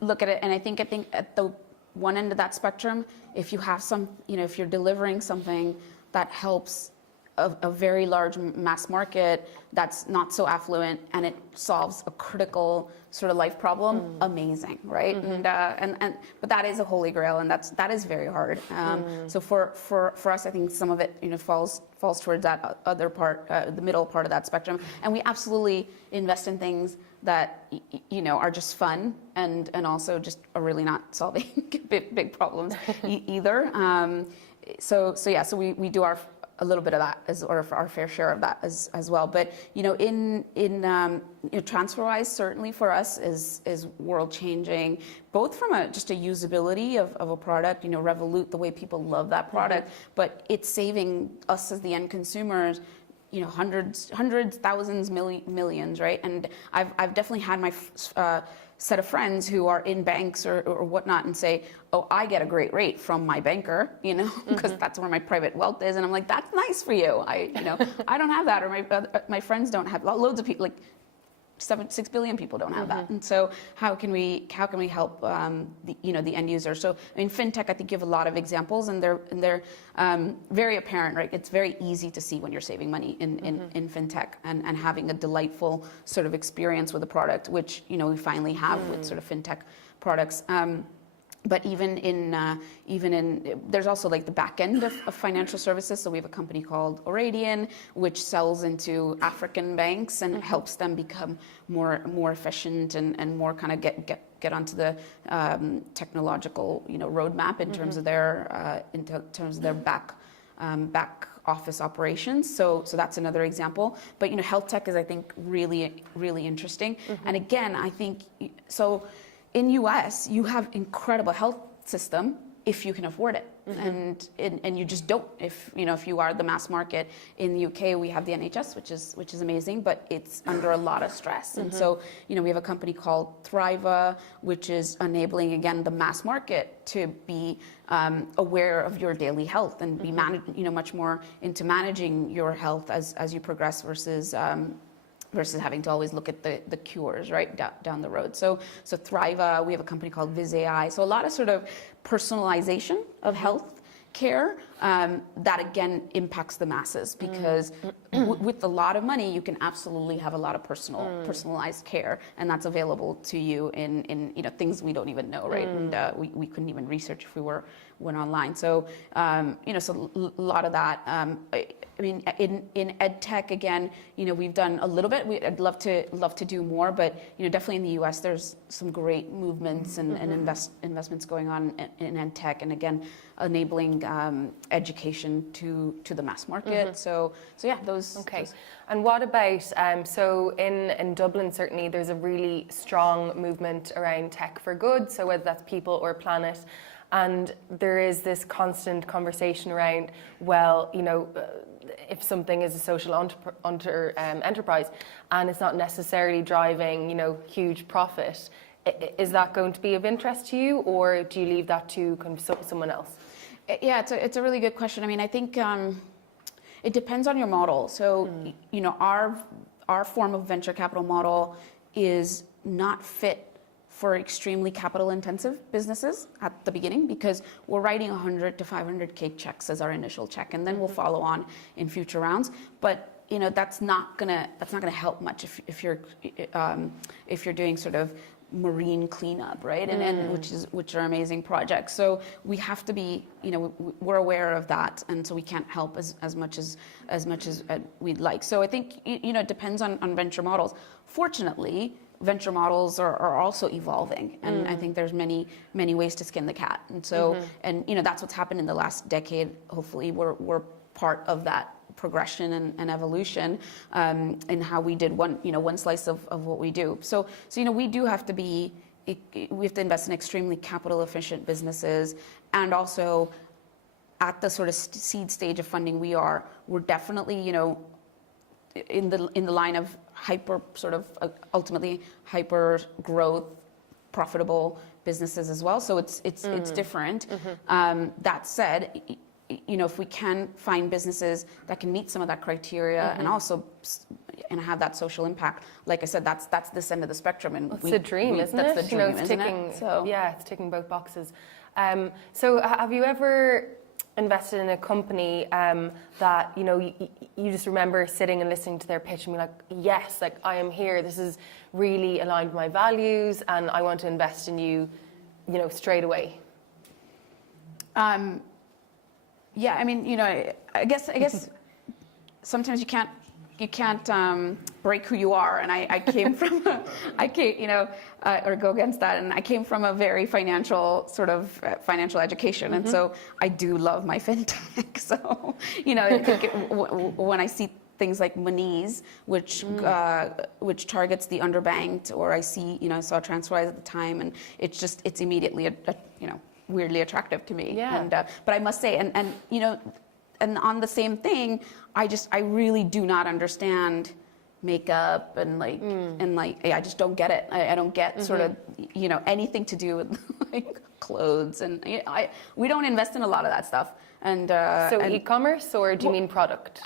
Look at it, and I think at the one end of that spectrum, if you have if you're delivering something that helps a very large mass market that's not so affluent, and it solves a critical sort of life problem, amazing, right? But that is a holy grail, and that is very hard. So for us, I think some of it falls towards that other part, the middle part of that spectrum, and we absolutely invest in things that are just fun and also just are really not solving big problems either. So we do a little bit of that or our fair share of that as well. But in TransferWise, certainly for us is world changing, both from just a usability of a product. Revolut, the way people love that product, but it's saving us as the end consumers hundreds, thousands, millions, right? And I've definitely had my set of friends who are in banks or whatnot and say, oh, I get a great rate from my banker, because that's where my private wealth is. And I'm like, that's nice for you. I don't have that, or my friends don't have. Loads of people, like 6 billion people don't have that. And so how can we help the end user? So fintech, I think you have a lot of examples, and they're very apparent, right? It's very easy to see when you're saving money in fintech and having a delightful sort of experience with a product, which we finally have with sort of fintech products. But even in there's also like the back end of financial services. So we have a company called Oradian, which sells into African banks and helps them become more efficient and more kind of get onto the technological roadmap in terms of their back office operations. So that's another example. But health tech is, I think, really, really interesting. And again, I think so. In US, you have incredible health system if you can afford it. and you just don't if you are the mass market. In the UK, we have the NHS, which is amazing, but it's under a lot of stress. And so we have a company called Thriva, which is enabling again the mass market to be aware of your daily health and be much more into managing your health as you progress versus having to always look at the cures right down the road. So Thriva, we have a company called Viz AI. So a lot of sort of personalization of health care that again impacts the masses, because with a lot of money you can absolutely have a lot of personalized care, and that's available to you in things we don't even know, right? And we couldn't even research if we went online. So so a lot of that. I mean, in ed tech, again, we've done a little bit. I'd love to do more, but definitely in the U.S. there's some great movements and investments going on in ed tech, and again, enabling education to the mass market. So yeah, those. Okay. Those. And what about so in Dublin, certainly there's a really strong movement around tech for good. So whether that's people or planet. And there is this constant conversation around, if something is a social enterprise and it's not necessarily driving, huge profit, is that going to be of interest to you, or do you leave that to kind of someone else? Yeah, it's a really good question. I mean, I think it depends on your model. So, our form of venture capital model is not fit for extremely capital intensive businesses at the beginning, because we're writing 100 to 500K checks as our initial check, and then we'll follow on in future rounds. But that's not gonna help much if you're doing sort of marine cleanup, right? And which are amazing projects. So we have to be, we're aware of that, and so we can't help as much as we'd like. So I think it depends on venture models. Fortunately, venture models are also evolving, and I think there's many ways to skin the cat. And so and that's what's happened in the last decade. Hopefully we're part of that progression and evolution in how we did one slice of what we do. So we do have to we have to invest in extremely capital efficient businesses, and also at the sort of seed stage of funding we're definitely in the line of ultimately hyper growth profitable businesses as well. So it's different. That said, if we can find businesses that can meet some of that criteria and also have that social impact, like I said, that's this end of the spectrum, and it's a dream, isn't it? That's the dream, it's isn't ticking, it? So yeah, it's ticking both boxes. So have you ever invested in a company that you just remember sitting and listening to their pitch and be like, yes, like I am here, this is really aligned with my values, and I want to invest in you, straight away? Yeah, I mean, I guess sometimes you can't break who you are, and I came from or go against that, and I came from a very financial education, and so I do love my fintech. So I think when I see things like Monese, which targets the underbanked, or I see I saw TransferWise at the time, and it's immediately weirdly attractive to me. Yeah. And but I must say, and on the same thing, I really do not understand makeup and I just don't get it. I don't get sort of anything to do with like clothes, and we don't invest in a lot of that stuff. And so e-commerce, or do you mean product?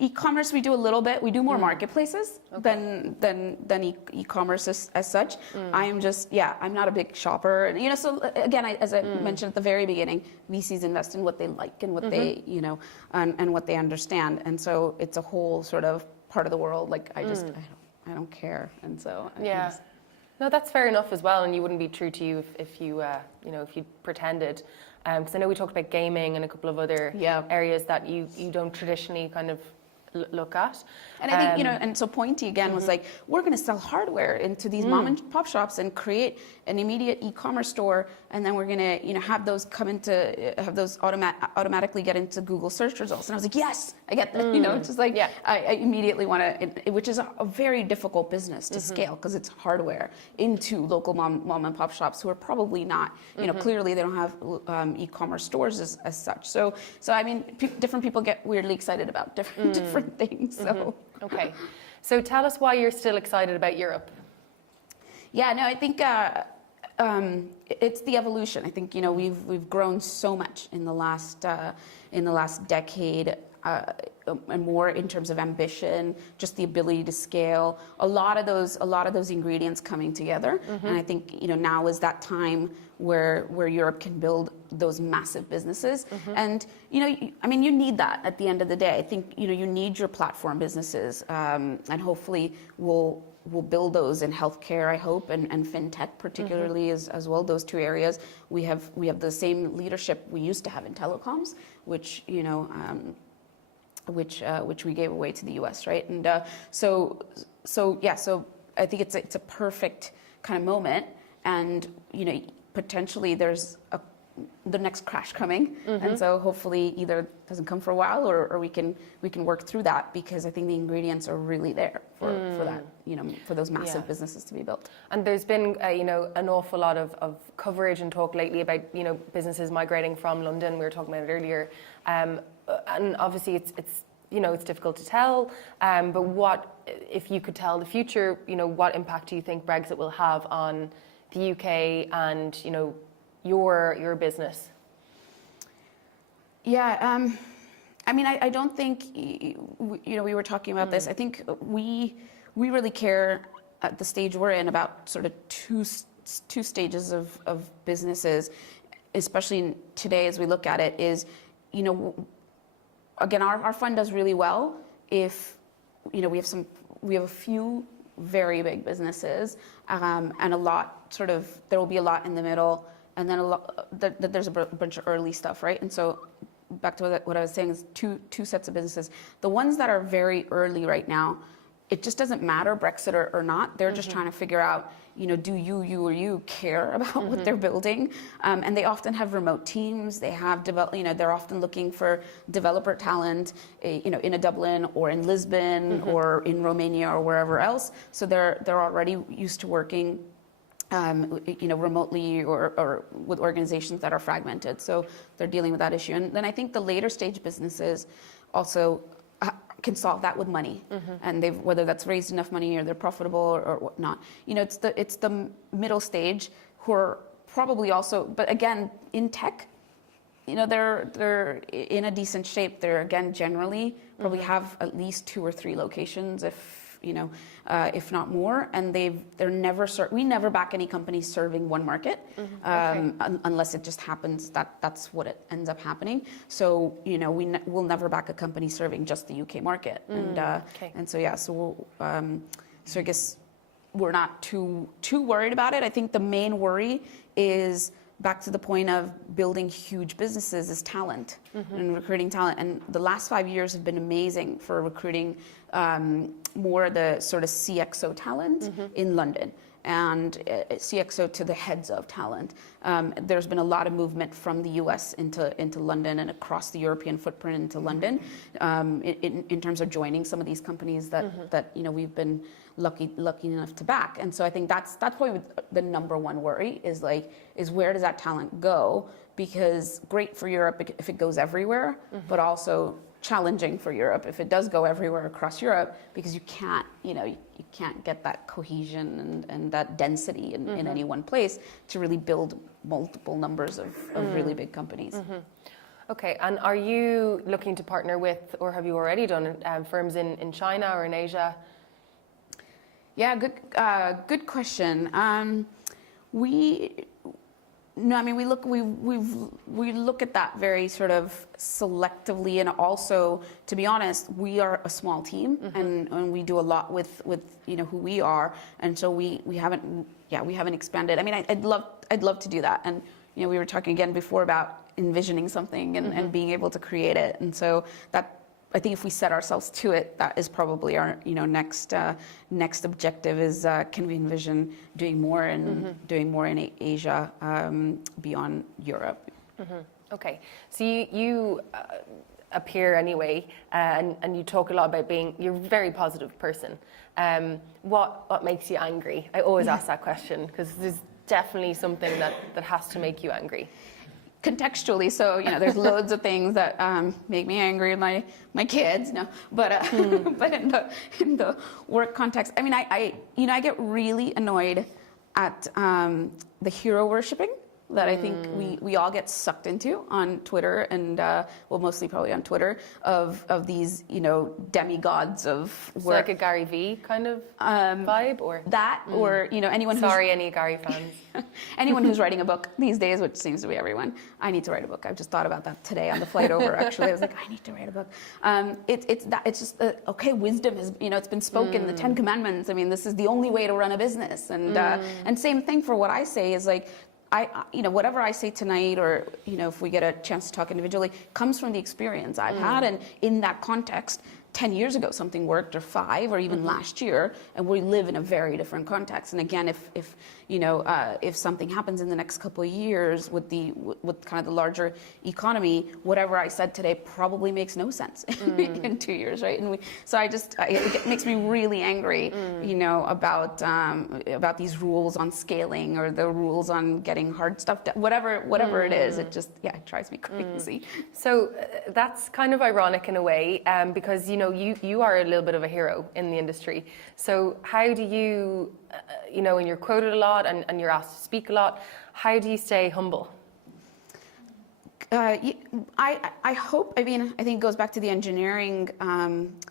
E-commerce, we do a little bit. We do more marketplaces than e-commerce as such. I am I'm not a big shopper. And, so again, as I mentioned at the very beginning, VCs invest in what they like and what they, and what they understand. And so it's a whole sort of part of the world. Like I don't care. And so no, that's fair enough as well. And you wouldn't be true to you if you if you pretended. Because I know we talked about gaming and a couple of other areas that you don't traditionally kind of look at. And I think, and so Pointy again was like, we're going to sell hardware into these mom and pop shops and create an immediate e-commerce store. And then we're going to, have those have those automatically get into Google search results. And I was like, yes, I get that. It's just like, I immediately want to, which is a very difficult business to scale because it's hardware into local mom and pop shops who are probably not, clearly they don't have e-commerce stores as such. So I mean, different people get weirdly excited about different things. So. Okay. So tell us why you're still excited about Europe. Yeah, no, I think it's the evolution. I think we've grown so much in the last decade, and more in terms of ambition, just the ability to scale. A lot of those ingredients coming together, and I think now is that time where Europe can build those massive businesses. And you need that at the end of the day. I think you need your platform businesses, and hopefully we'll build those in healthcare, I hope, and fintech particularly as well. Those two areas we have the same leadership we used to have in telecoms, which which we gave away to the US, right? And so I think it's a perfect kind of moment, and potentially there's the next crash coming, and so hopefully either it doesn't come for a while or we can work through that, because I think the ingredients are really there for that, for those massive businesses to be built. And there's been an awful lot of coverage and talk lately about businesses migrating from London. We were talking about it earlier, and obviously it's difficult to tell, but what if you could tell the future, what impact do you think Brexit will have on the UK and your business? Yeah, I mean, I don't think, we were talking about this. I think we really care at the stage we're in about sort of two stages of businesses, especially today as we look at it, is, again, our fund does really well if, we have a few very big businesses, and a lot there will be a lot in the middle, and then there's a bunch of early stuff, right? And so back to what I was saying is two sets of businesses. The ones that are very early right now, it just doesn't matter, Brexit or not. They're just trying to figure out, do you care about what they're building? And they often have remote teams. They have they're often looking for developer talent, in a Dublin or in Lisbon or in Romania or wherever else. So they're already used to working remotely or with organizations that are fragmented. So they're dealing with that issue. And then I think the later stage businesses also can solve that with money, and whether that's raised enough money or they're profitable or whatnot. It's the middle stage who are probably also, but again, in tech, they're in a decent shape. They're again generally probably have at least 2 or 3 locations, if not more, and they're never we never back any company serving one market, unless it just happens that's what it ends up happening. So we'll never back a company serving just the UK market, and so I guess we're not too worried about it. I think the main worry is back to the point of building huge businesses is talent and recruiting talent. And the last 5 years have been amazing for recruiting more of the sort of CXO talent in London, and CXO to the heads of talent. There's been a lot of movement from the US into London and across the European footprint into London, in terms of joining some of these companies that we've been lucky enough to back. And so I think that's probably the number one worry is where does that talent go? Because great for Europe if it goes everywhere, but also challenging for Europe if it does go everywhere across Europe, because you can't get that cohesion and that density in any one place to really build multiple numbers of really big companies. Okay, and are you looking to partner with, or have you already done firms in China or in Asia? Yeah, good question. We look at that very sort of selectively, and also, to be honest, we are a small team, and we do a lot with who we are, and so we haven't expanded. I mean, I'd love to do that, and we were talking again before about envisioning something and being able to create it, and so that I think if we set ourselves to it, that is probably our next objective is can we envision doing more in Asia beyond Europe. Okay, so you appear anyway, and you talk a lot about you're a very positive person. What makes you angry? I always ask that question because there's definitely something that has to make you angry. Contextually, so there's loads of things that make me angry. My kids, no, but but in the work context, I mean, I get really annoyed at the hero worshipping that I think we all get sucked into on Twitter and mostly probably on Twitter of these demigods of work. Like a Gary V kind of vibe, or that, or anyone. Sorry, any Gary fans. Anyone who's writing a book these days, which seems to be everyone. I need to write a book. I've just thought about that today on the flight over. Actually, I was like, I need to write a book. It's just okay. Wisdom is it's been spoken. The 10 Commandments. I mean, this is the only way to run a business, and same thing for what I say is like. Whatever I say tonight, or if we get a chance to talk individually, comes from the experience I've had, and in that context, 10 years ago something worked, or 5, or even last year, and we live in a very different context. And again, if something happens in the next couple of years with kind of the larger economy, whatever I said today probably makes no sense in 2 years, right? And it makes me really angry, about these rules on scaling or the rules on getting hard stuff done, whatever it is. It just it drives me crazy. So that's kind of ironic in a way, because you are a little bit of a hero in the industry. So how do you, and you're quoted a lot and you're asked to speak a lot, how do you stay humble? I hope, I think it goes back to the engineering,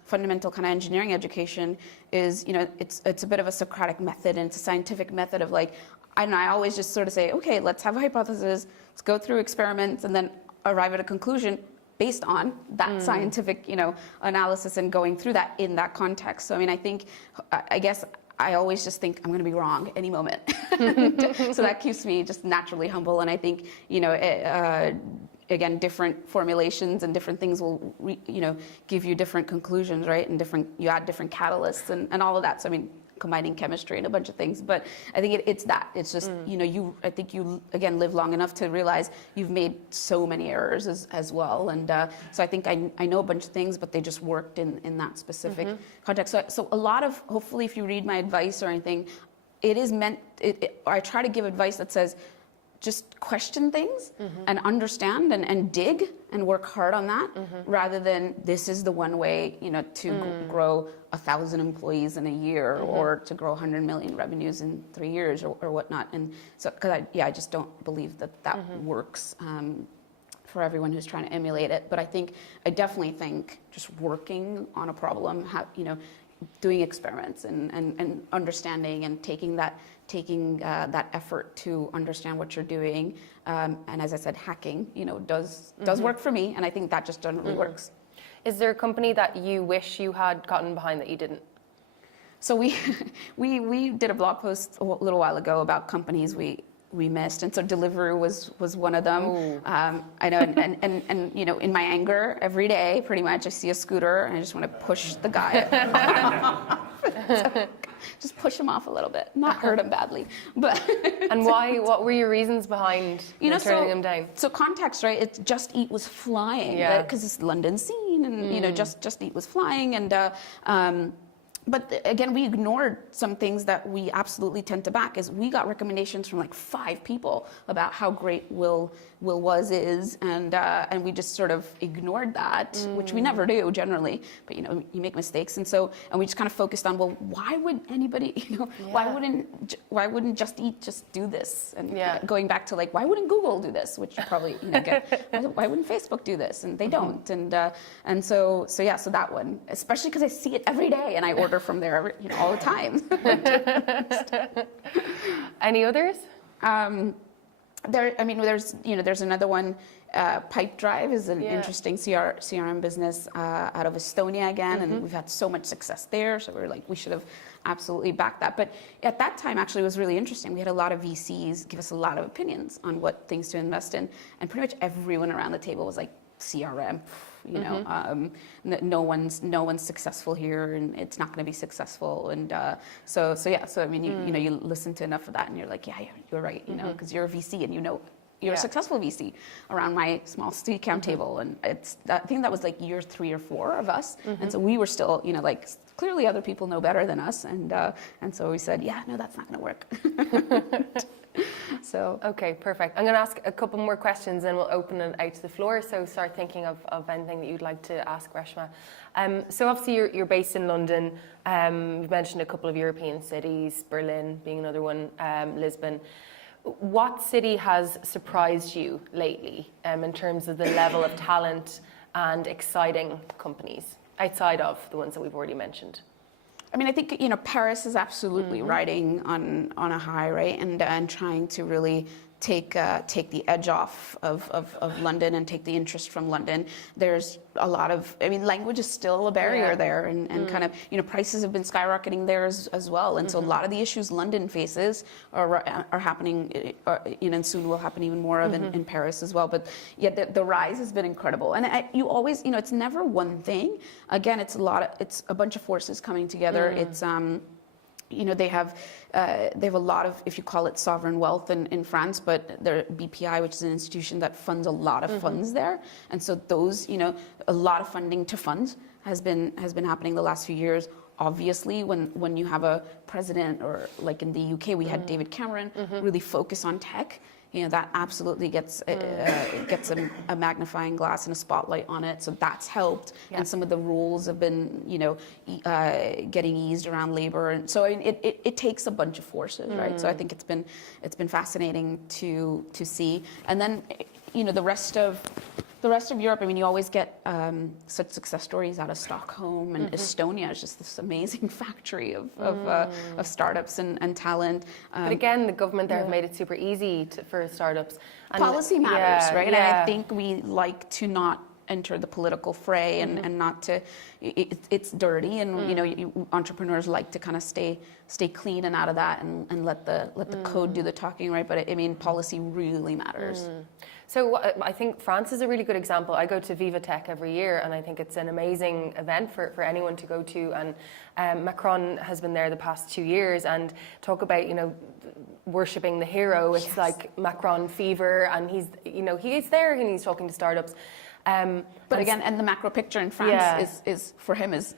fundamental kind of engineering education is, it's a bit of a Socratic method, and it's a scientific method of like, I always just sort of say, okay, let's have a hypothesis, let's go through experiments, and then arrive at a conclusion based on that scientific, analysis and going through that in that context. So, I guess I always just think I'm going to be wrong any moment. So that keeps me just naturally humble. And I think, again, different formulations and different things will, give you different conclusions, right? And you add different catalysts and all of that. So, combining chemistry and a bunch of things, but I think it's that. It's just I think you again live long enough to realize you've made so many errors as well, and so I think I know a bunch of things, but they just worked in that specific context. So a lot of, hopefully, if you read my advice or anything, it is meant. I try to give advice that says, just question things and understand and dig and work hard on that, rather than this is the one way, to grow 1,000 employees in a year or to grow 100 million revenues in 3 years or whatnot. And so, because I just don't believe that works for everyone who's trying to emulate it. But I definitely think just working on a problem, doing experiments and understanding and taking that effort to understand what you're doing, and as I said, hacking, does work for me, and I think that just generally works. Is there a company that you wish you had gotten behind that you didn't? So we did a blog post a little while ago about companies we missed, and so Deliveroo was one of them. I know, and in my anger every day, pretty much, I see a scooter and I just want to push the guy. Just push him off a little bit, not hurt him badly. But and why? What were your reasons behind turning him down? So context, right? It's Just Eat was flying, because it's London scene, and Just Eat was flying, and. But again, we ignored some things that we absolutely tend to back. Is we got recommendations from like 5 people about how great Will is, and we just sort of ignored that, which we never do generally. But you make mistakes, and we just kind of focused on, well, why would anybody, why wouldn't Just Eat just do this? And going back to like, why wouldn't Google do this? Which you probably get. Why wouldn't Facebook do this? And they don't. And so that one, especially because I see it every day, and I order from there all the time. Any others? There's another one. Pipedrive is an interesting CRM business out of Estonia again, and we've had so much success there. So we're like, we should have absolutely backed that. But at that time, actually, it was really interesting. We had a lot of VCs give us a lot of opinions on what things to invest in, and pretty much everyone around the table was like, CRM. You know, no one's successful here, and it's not going to be successful. And so I mean, you know, you listen to enough of that, and you're like, yeah, you're right. You know, because you're a VC, and you know. You're a successful VC around my small Seedcamp table, and I think that was like year 3 or 4 of us, and so we were still, you know, like clearly other people know better than us, and so we said, yeah, no, that's not going to work. So okay, perfect. I'm going to ask a couple more questions, and we'll open it out to the floor. So start thinking of anything that you'd like to ask Reshma. So obviously you're based in London. You've mentioned a couple of European cities, Berlin being another one, Lisbon. What city has surprised you lately in terms of the level of talent and exciting companies outside of the ones that we've already mentioned? I mean, I think, you know, Paris is absolutely riding on a high, right? And trying to really take the edge off of London and take the interest from London. There's a lot of, I mean, language is still a barrier there, and kind of, you know, prices have been skyrocketing there as well. And so a lot of the issues London faces are happening, you know, and soon will happen even more of in Paris as well. But yet the rise has been incredible. And you always, you know, it's never one thing. Again, it's a bunch of forces coming together. It's, you know, they have a lot of, if you call it sovereign wealth in France, but their BPI, which is an institution that funds a lot of funds there, and so those, you know, a lot of funding to funds has been happening the last few years. Obviously, when you have a president, or like in the UK, we had David Cameron really focus on tech. You know, that absolutely gets a magnifying glass and a spotlight on it. So that's helped, and some of the rules have been, you know, getting eased around labor, and so I mean, it takes a bunch of forces, right? So I think it's been fascinating to see, and then, you know, the rest of Europe. I mean, you always get such success stories out of Stockholm, and Estonia is just this amazing factory of startups and talent. But again, the government there have made it super easy for startups. And policy matters, right? And I think we like to not enter the political fray, and not to. It's dirty, and you know, entrepreneurs like to kind of stay clean and out of that, and let the code do the talking, right? But I mean, policy really matters. So I think France is a really good example. I go to Viva Tech every year, and I think it's an amazing event for anyone to go to. And Macron has been there the past 2 years, and talk about, you know, worshipping the hero. It's like Macron fever, and he's there and he's talking to startups. But again, and the macro picture in France is for him is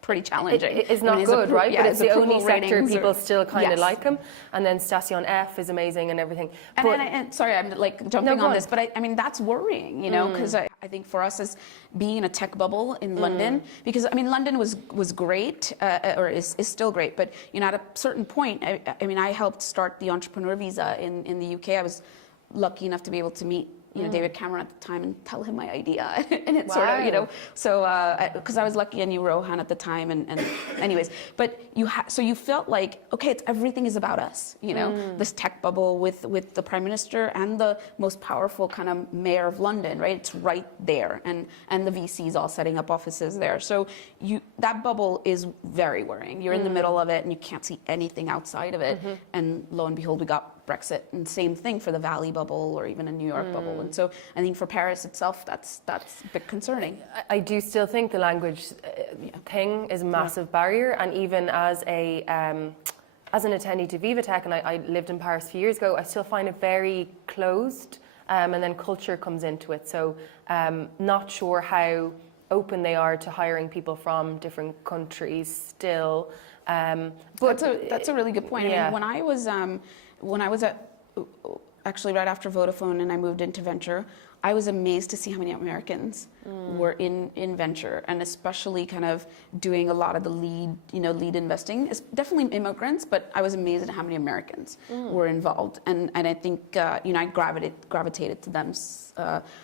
pretty challenging. It's not good, right? But it's the only sector people still kind of like him. And then Station F is amazing and everything. And sorry, I'm like jumping on this, but I mean, that's worrying, you know, because I think for us as being in a tech bubble in London, because I mean, London was great, or is still great, but you know, at a certain point, I mean, I helped start the entrepreneur visa in the UK. I was lucky enough to be able to meet, you know, David Cameron at the time and tell him my idea. And it's sort of, you know, so, because I was lucky, I knew Rohan at the time, and anyways, but so you felt like, okay, everything is about us, you know, this tech bubble with the Prime Minister and the most powerful kind of mayor of London, right? It's right there, and the VCs all setting up offices there. So that bubble is very worrying. You're in the middle of it, and you can't see anything outside of it. And lo and behold, we got Brexit, and same thing for the Valley bubble, or even a New York bubble. And so I think for Paris itself, that's a bit concerning. I do still think the language thing is a massive barrier, and even as an attendee to Viva Tech, and I lived in Paris a few years ago, I still find it very closed, and then culture comes into it. So not sure how open they are to hiring people from different countries still. But that's a really good point. I mean, when I was at, actually right after Vodafone and I moved into venture, I was amazed to see how many Americans were in venture, and especially kind of doing a lot of the lead investing. It's definitely immigrants, but I was amazed at how many Americans were involved, and I think you know, I gravitated to them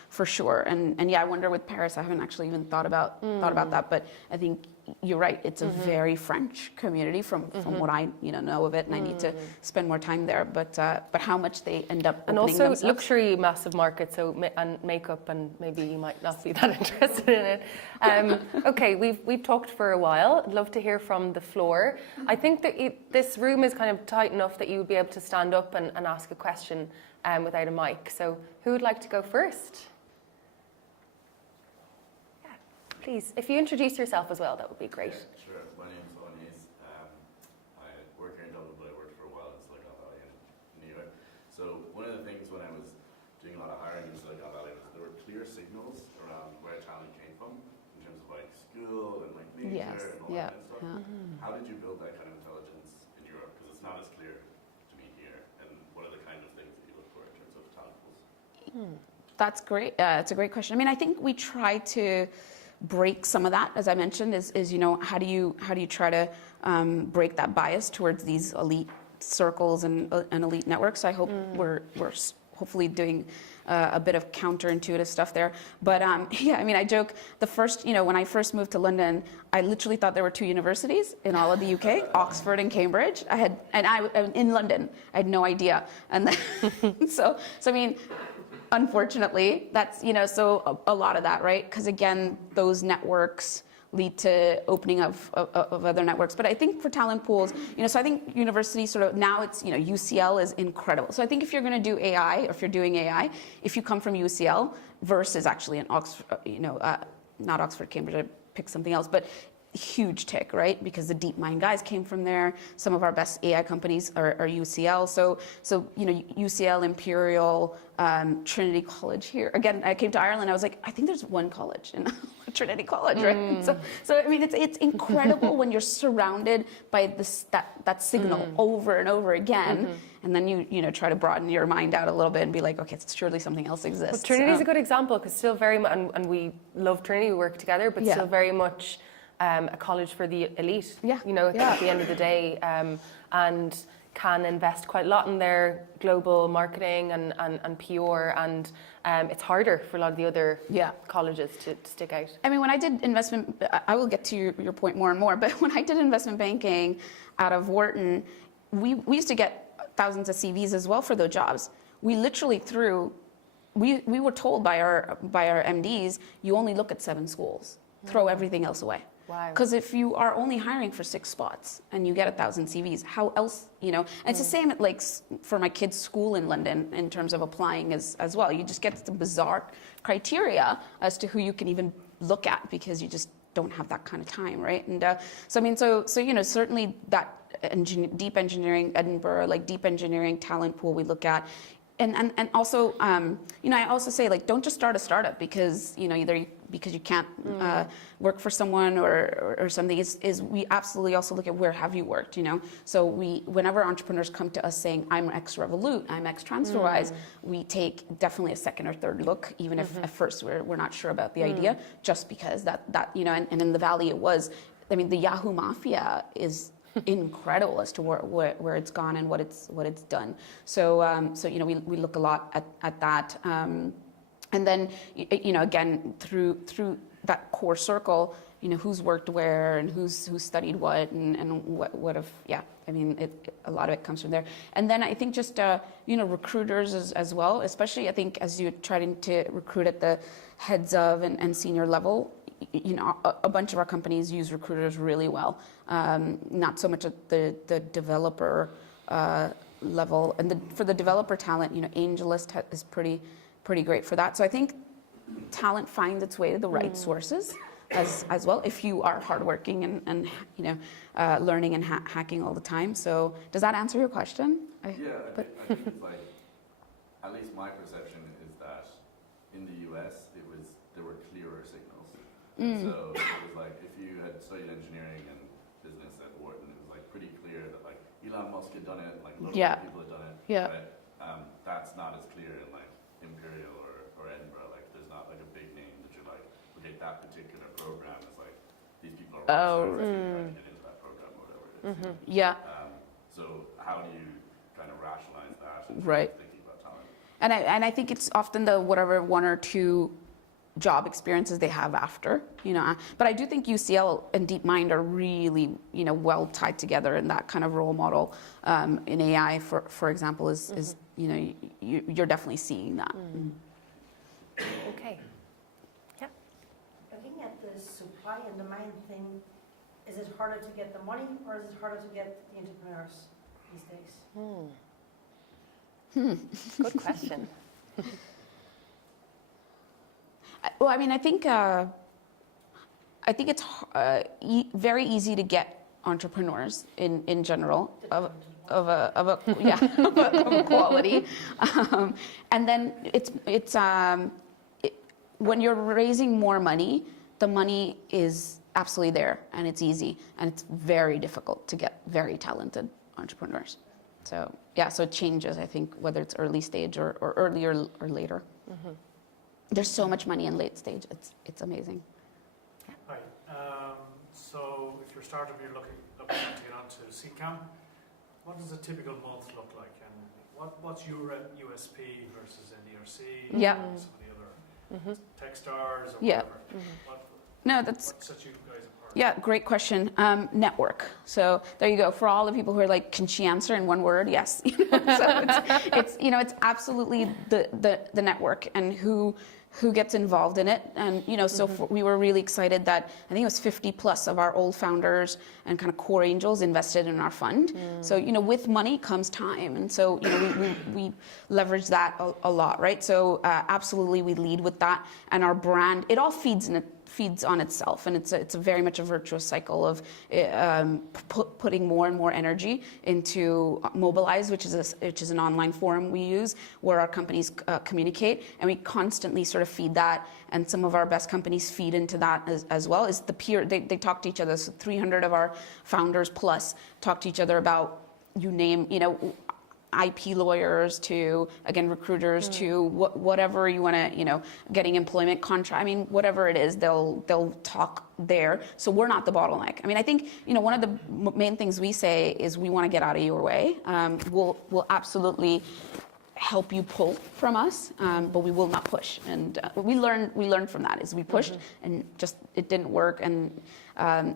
for sure. And yeah, I wonder with Paris, I haven't actually even thought about that, but I think you're right. It's a very French community from what I know of it, and I need to spend more time there. But how much they end up and opening also themselves. Luxury, massive market. So and makeup, and maybe you might not be that interested in it. Okay, we've talked for a while. I'd love to hear from the floor. I think that this room is kind of tight enough that you would be able to stand up and ask a question without a mic. So who would like to go first? please, if you introduce yourself as well, that would be great. Yeah, sure. My name is Mahon. I work here in Dublin, but I worked for a while in Silicon Valley in New York. So one of the things when I was doing a lot of hiring in Silicon Valley was there were clear signals around where talent came from in terms of like school and like nature and all that kind of stuff. How did you build that kind of intelligence in Europe? Because it's not as clear to me here. And what are the kind of things that you look for in terms of talent pools? That's great. It's a great question. I mean, I think we try to break some of that, as I mentioned, is you know, how do you try to break that bias towards these elite circles and elite networks? I hope we're hopefully doing a bit of counterintuitive stuff there. But yeah, I mean, I joke. The first, you know, when I first moved to London, I literally thought there were 2 universities in all of the UK, Oxford and Cambridge. I in London. I had no idea, and then, so I mean. Unfortunately, that's, you know, so a lot of that, right? Because again, those networks lead to opening of other networks. But I think for talent pools, you know, so I think university sort of, now it's, you know, UCL is incredible. So I think if you're going to do AI, or if you're doing AI, if you come from UCL versus actually an Oxford, you know, not Oxford, Cambridge, I pick something else, but huge tick, right? Because the DeepMind guys came from there. Some of our best AI companies are UCL. So you know, UCL, Imperial, Trinity College here. Again, I came to Ireland. I was like, I think there's one college in Trinity College, right? So I mean, it's incredible when you're surrounded by that signal over and over again, and then you know, try to broaden your mind out a little bit and be like, okay, surely something else exists. Well, Trinity is a good example because still very much, and we love Trinity. We work together, but still very much. A college for the elite, you know, at the end of the day, and can invest quite a lot in their global marketing and PR, and it's harder for a lot of the other colleges to stick out. I mean, when I did investment, I will get to your point more and more, but when I did investment banking out of Wharton, we used to get thousands of CVs as well for those jobs. We literally we were told by our MDs, you only look at 7 schools, throw everything else away. Wow. Because if you are only hiring for 6 spots and you get 1,000 CVs, how else, you know? And it's the same at, like, for my kids' school in London in terms of applying as well. You just get the bizarre criteria as to who you can even look at because you just don't have that kind of time, right? And so I mean, so you know, certainly that deep engineering, Edinburgh, like deep engineering talent pool we look at. And also, you know, I also say, like, don't just start a startup because, you know, either because you can't work for someone or something. Is we absolutely also look at where have you worked, you know? So whenever entrepreneurs come to us saying, I'm ex-Revolut, I'm ex-TransferWise, we take definitely a second or third look, even if at first we're not sure about the idea, just because that you know, and in the Valley it was, I mean, the Yahoo Mafia is incredible as to where it's gone and what it's done. So you know, we look a lot at that, and then you know, again through that core circle, you know, who's worked where and who's studied what and what if I mean, a lot of it comes from there. And then I think just you know, recruiters as well, especially I think as you're trying to recruit at the heads of and senior level. You know, a bunch of our companies use recruiters really well. Not so much at the developer level, and for the developer talent, you know, AngelList is pretty great for that. So I think talent finds its way to the right sources as well if you are hardworking and you know, learning and hacking all the time. So does that answer your question? I think it's like, at least my perception is that in the US there were clearer signals. So it was like, if you had studied engineering and business at Wharton, it was like pretty clear that like Elon Musk had done it, like loads of people had done it. But that's not as clear in like Imperial or Edinburgh. Like there's not like a big name that you're like, okay, that particular program is like, these people are trying to get into that program or whatever it is. So how do you kind of rationalize that and thinking about talent? And I think it's often the whatever 1 or 2 job experiences they have after, you know. But I do think UCL and DeepMind are really, you know, well tied together, and that kind of role model in AI, for example, is you know, you're definitely seeing that. Okay. Yeah. Looking at the supply and demand thing, is it harder to get the money or is it harder to get the entrepreneurs these days? Good question. Well, I mean, I think I think it's very easy to get entrepreneurs in general of a quality, and then when you're raising more money, the money is absolutely there and it's easy, and it's very difficult to get very talented entrepreneurs. So so it changes, I think, whether it's early stage or earlier or later. Mm-hmm. There's so much money in late stage. It's amazing. Right. So if you're a startup, you're looking to get onto Seedcamp, what does a typical month look like, and what's your USP versus NDRC? Yeah. Some of the other Techstars or Yeah. whatever? What sets you guys apart? Yeah, great question. Network. So there you go. For all the people who are like, can she answer in one word? Yes. So it's absolutely the network and who gets involved in it. And we were really excited that I think it was 50 plus of our old founders and kind of core angels invested in our fund. So with money comes time, and so we leverage that a lot, right? So absolutely we lead with that, and our brand, it all feeds on itself, and it's a very much a virtuous cycle of putting more and more energy into Mobilize, which is an online forum we use where our companies communicate, and we constantly sort of feed that, and some of our best companies feed into that as well. Is the peer, they talk to each other. So 300 of our founders plus talk to each other about, you name, IP lawyers to, again, recruiters to whatever you want to, getting employment contract. I mean, whatever it is, they'll talk there. So we're not the bottleneck. I mean, I think, one of the main things we say is we want to get out of your way. We'll absolutely help you pull from us, but we will not push. And we learned from that is we pushed and just it didn't work, and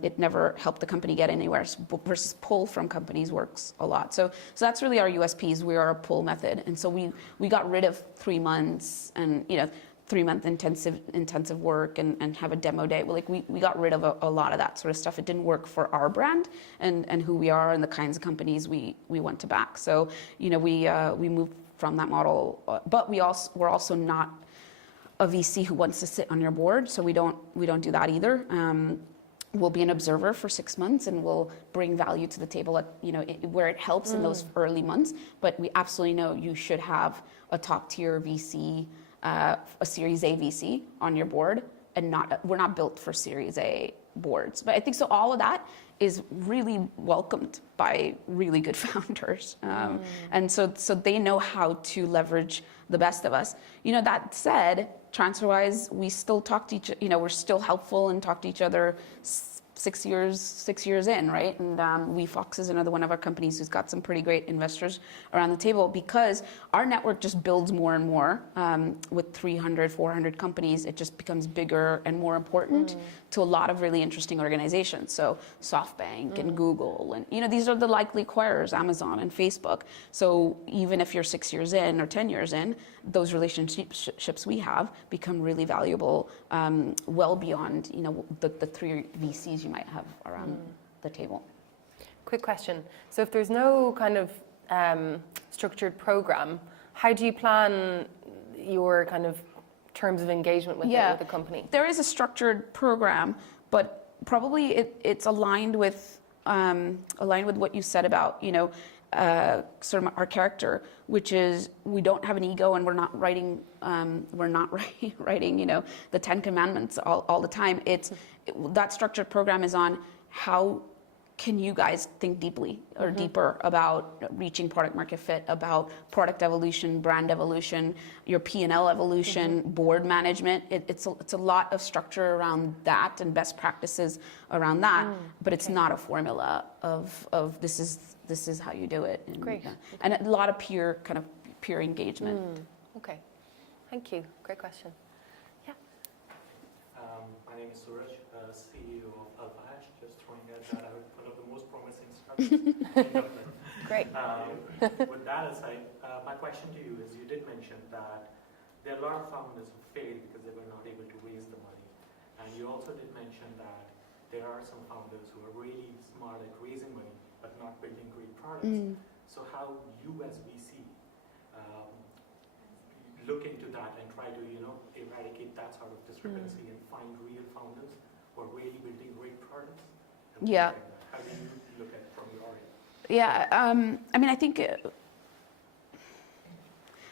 it never helped the company get anywhere. Versus pull from companies works a lot. So that's really our USPs. We are a pull method, and so we got rid of 3 months and 3-month intensive work and have a demo day. We got rid of a lot of that sort of stuff. It didn't work for our brand and who we are and the kinds of companies we want to back. So we moved from that model, but we're also not a VC who wants to sit on your board, so we don't do that either. We'll be an observer for 6 months, and we'll bring value to the table at where it helps in those early months. But we absolutely know you should have a top tier VC, a Series A VC on your board, and we're not built for Series A boards. But I think so. All of that is really welcomed by really good founders, and so they know how to leverage the best of us. That said, transfer-wise, we still talk to we're still helpful and talk to each other 6 years in, right? And WeFox is another one of our companies who's got some pretty great investors around the table, because our network just builds more and more. With 300, 400 companies, it just becomes bigger and more important to a lot of really interesting organizations. So SoftBank and Google, and these are the likely acquirers, Amazon and Facebook. So even if you're 6 years in or 10 years in, those relationships we have become really valuable, well beyond the 3 VCs you might have around the table. Quick question. So if there's no kind of structured program, how do you plan your kind of terms of engagement with the company? There is a structured program, but probably it's aligned with what you said about sort of our character, which is we don't have an ego, and we're not writing the 10 Commandments all the time. That structured program is on how can you guys think deeply or deeper about reaching product market fit, about product evolution, brand evolution, your P&L evolution, board management. It's a lot of structure around that and best practices around that, but it's not a formula of this is how you do it. And, Great. And a lot of peer engagement. Okay, thank you. Great question. Yeah. My name is Suraj, CEO of AlphaHash. Just throwing that out, one of the most promising startups in Dublin. Great. With that aside, my question to you is, you did mention that there are a lot of founders who failed because they were not able to raise the money. And you also did mention that there are some founders who are really smart at raising money, but not building great products. So how you as VC look into that and try to eradicate that sort of discrepancy and find real founders who for really building great products? And Yeah. things like that? How do you look at it from your end? Yeah, I mean, I think,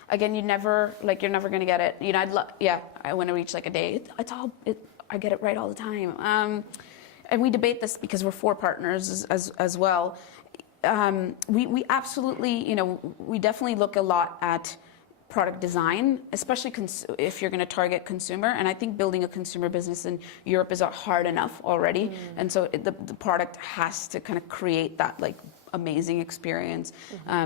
again, you're never going to get it. You know, I want to reach like a day. I get it right all the time. And we debate this because we're 4 partners as well. We absolutely, you know, we definitely look a lot at product design, especially if you're going to target consumer. And I think building a consumer business in Europe is hard enough already. And so the product has to kind of create that like amazing experience,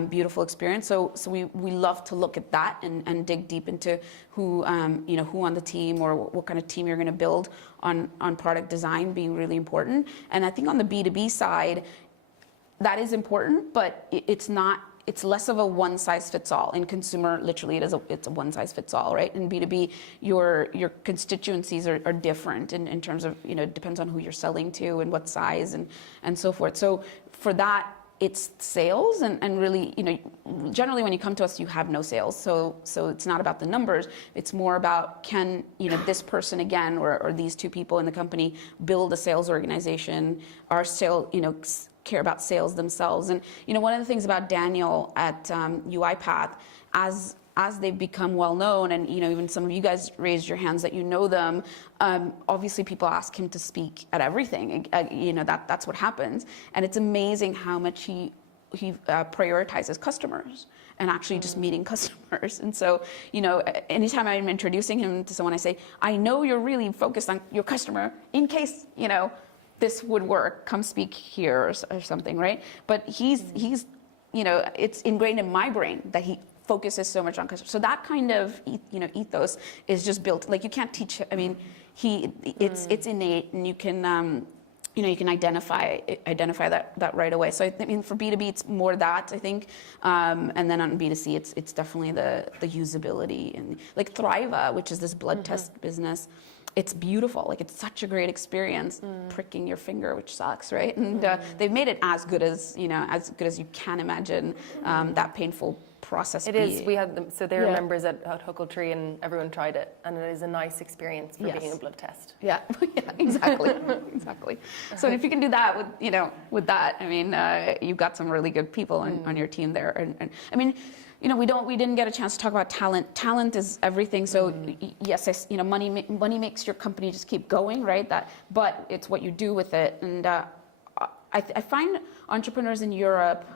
beautiful experience. So we love to look at that and dig deep into who on the team or what kind of team you're going to build on product design being really important. And I think on the B2B side, that is important, but it's not. It's less of a one size fits all. In consumer, literally, it's a one size fits all, right? In B2B, your constituencies are different in terms of, you know, it depends on who you're selling to and what size and so forth. So for that, it's sales and really, you know, generally when you come to us, you have no sales. So it's not about the numbers. It's more about can, you know, this person again or these 2 people in the company build a sales organization, care about sales themselves. And, you know, one of the things about Daniel at UiPath, as they've become well known, and, you know, even some of you guys raised your hands that you know them, obviously people ask him to speak at everything. You know, that's what happens. And it's amazing how much he prioritizes customers and actually just meeting customers. And so, you know, anytime I'm introducing him to someone, I say, I know you're really focused on your customer in case, you know, this would work, come speak here or something, right? But he's, you know, it's ingrained in my brain that he focuses so much on customers. So that kind of, you know, ethos is just built. Like you can't teach. I mean, it's innate, and you can, you know, you can identify that right away. So I mean, for B2B, it's more that I think, and then on B2C, it's definitely the usability and like Thriva, which is this blood test business. It's beautiful. Like it's such a great experience pricking your finger, which sucks, right? And they've made it as good as you can imagine that painful process. It is. We had them. So they were members at Huckletree, and everyone tried it, and it is a nice experience for being a blood test. Yeah, exactly, exactly. So if you can do that with that, I mean, you've got some really good people on your team there, and I mean. You know, we didn't get a chance to talk about talent. Talent is everything. So yes, you know, money makes your company just keep going, right? But it's what you do with it. And I find entrepreneurs in Europe,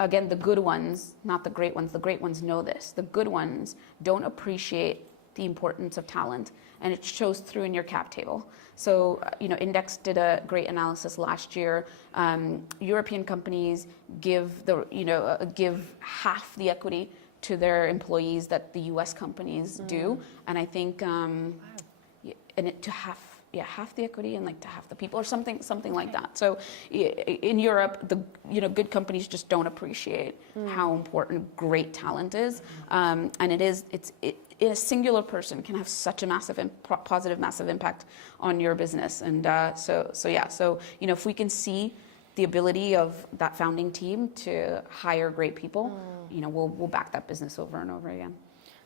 again, the good ones, not the great ones. The great ones know this. The good ones don't appreciate the importance of talent, and it shows through in your cap table. So, you know, Index did a great analysis last year. European companies give half the equity to their employees that the U.S. companies do, and I think, half the equity and like to half the people or something like that. So in Europe, good companies just don't appreciate how important great talent is, and a singular person can have such a massive positive impact on your business. And so you know, if we can see the ability of that founding team to hire great people, you know, we'll back that business over and over again.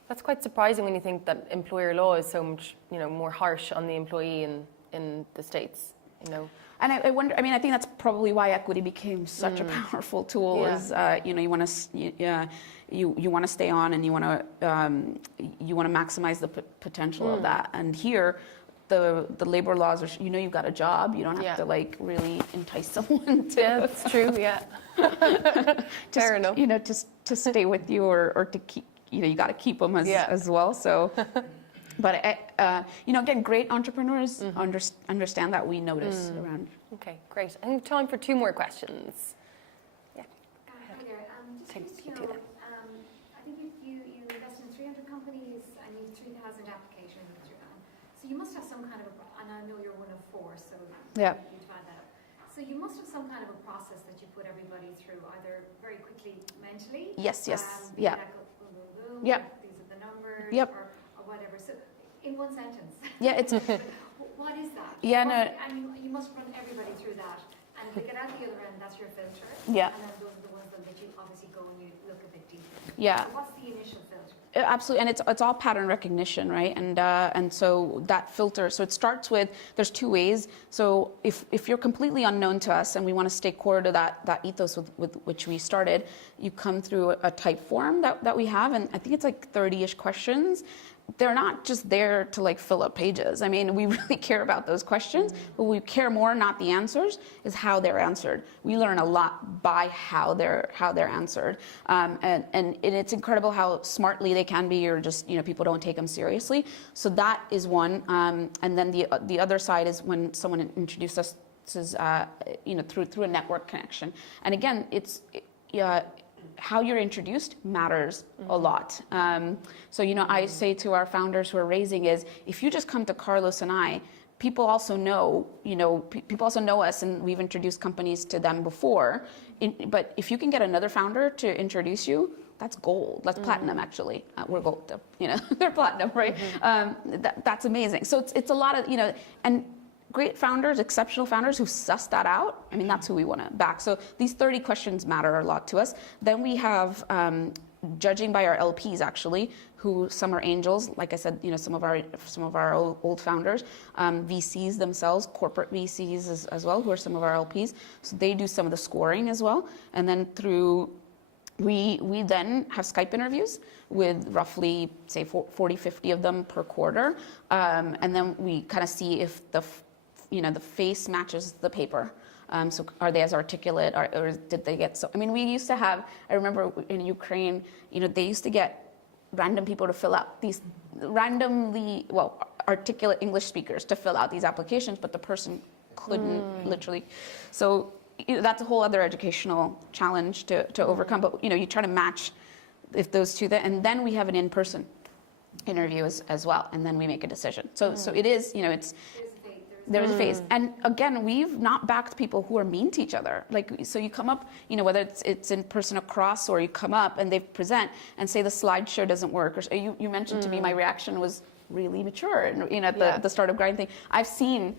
That's quite surprising when you think that employer law is so much, you know, more harsh on the employee in the States, you know. And I wonder. I mean, I think that's probably why equity became such a powerful tool. Yeah. Is you know, you want to stay on, and you want to maximize the potential of that. And here, the labor laws are. You know, you've got a job. You don't have to like really entice someone to. Yeah, that's true. Yeah. Fair enough. You know, to stay with you or to keep. You know, you got to keep them as well. So. But, you know, again, great entrepreneurs understand that we notice around. Okay, great. I have time for 2 more questions. Yeah. Hi there. Just to know, I think you invest in 300 companies and you have 3,000 applications. So you must have some kind of and I know you're one of 4, so Yeah. you've had that. So you must have some kind of a process that you put everybody through, either very quickly mentally. Yes. Yeah. Like, boom, boom, boom, Yeah. These are the numbers. Yep. Or whatever. So in one sentence. Yeah, it's. What is that? Yeah, no. I mean, you must run everybody through that, and if you get out the other end, that's your filter. Yeah. And then those are the ones that you obviously go and you look a bit deeper. Yeah. So what's the initial filter? Absolutely, and it's all pattern recognition, right? And so that filter. So it starts with, there's two ways. So if you're completely unknown to us and we want to stay core to that ethos with which we started, you come through a type form that we have, and I think it's like 30-ish questions. They're not just there to like fill up pages. I mean, we really care about those questions, but we care more, not the answers, is how they're answered. We learn a lot by how they're answered, and it's incredible how smartly they can be, or just people don't take them seriously. So that is one, and then the other side is when someone introduces us through a network connection, and again, it's how you're introduced matters a lot. So, I say to our founders who are raising is, if you just come to Carlos and I, people also know us, and we've introduced companies to them before. But if you can get another founder to introduce you, that's gold. That's platinum, actually. We're gold, they're platinum, right? That's amazing. So it's a lot of, and great founders, exceptional founders who suss that out, I mean, that's who we want to back. So these 30 questions matter a lot to us. Then we have, judging by our LPs, actually, who some are angels, like I said, some of our old founders, VCs themselves, corporate VCs as well, who are some of our LPs. So they do some of the scoring as well. And then we then have Skype interviews with roughly, say, 40, 50 of them per quarter. And then we kind of see if the face matches the paper. So are they as articulate, or did they get so? I mean, we used to have, I remember in Ukraine, they used to get random people to fill out these articulate English speakers to fill out these applications, but the person couldn't literally. So that's a whole other educational challenge to overcome. But you try to match if those two, and then we have an in-person interview as well, and then we make a decision. So it is, there's a phase. And again, we've not backed people who are mean to each other. Like, so you come up, whether it's in person across, or you come up and they present and say the slideshow doesn't work. Or you mentioned to me, my reaction was really mature, at the startup grind thing. I've seen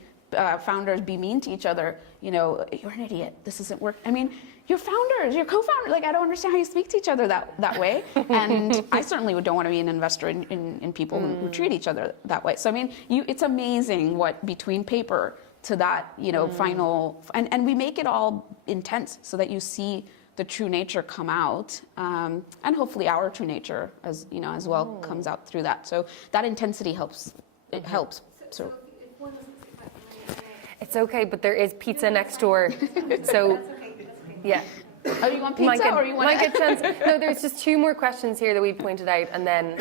founders be mean to each other. You're an idiot. This isn't work. I mean, you're founders, you're co-founders. Like, I don't understand how you speak to each other that way. And I certainly don't want to be an investor in people who treat each other that way. So I mean, it's amazing what between paper to that, final, and we make it all intense so that you see the true nature come out, and hopefully our true nature as well comes out through that. So that intensity helps. It helps. So if one doesn't speak that, It's okay, but there is pizza next door. So, yeah. Oh, you want pizza, or you want? Might get chance. No, there's just two more questions here that we pointed out, and then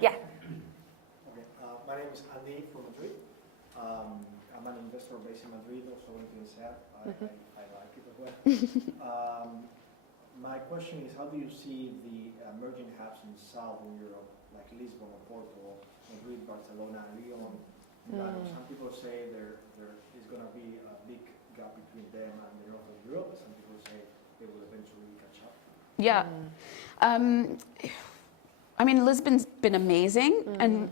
yeah. Okay. My name is Andy from Madrid. I'm an investor based in Madrid, also in Vincent. I like it as well. My question is, how do you see the emerging hubs in Southern Europe, like Lisbon or Porto, Madrid, Barcelona, Lyon, Milano? Some people say there is going to be a big gap between them and the north of Europe. Some people say they will eventually catch up. Yeah. I mean, Lisbon's been amazing, and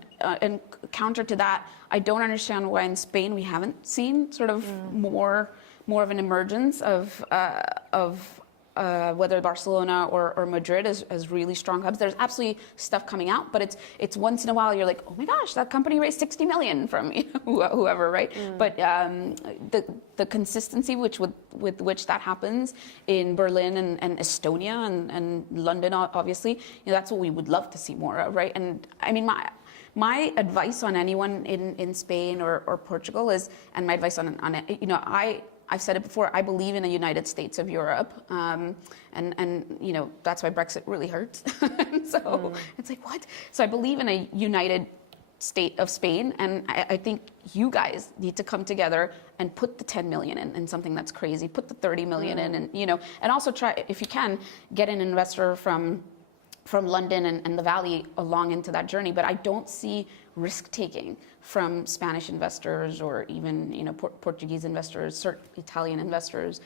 counter to that, I don't understand why in Spain we haven't seen sort of more of an emergence of whether Barcelona or Madrid as really strong hubs. There's absolutely stuff coming out, but it's once in a while you're like, oh my gosh, that company raised 60 million from whoever, right? But the consistency with which that happens in Berlin and Estonia and London, obviously, that's what we would love to see more of, right? And I mean, my advice on anyone in Spain or Portugal is, and my advice on I've said it before, I believe in a United States of Europe, and that's why Brexit really hurts. So it's like, what? So I believe in a united state of Spain, and I think you guys need to come together and put the 10 million in something that's crazy, put the 30 million in, and also try, if you can, get an investor from London and the Valley along into that journey. But I don't see risk-taking from Spanish investors or even Portuguese investors, certain Italian investors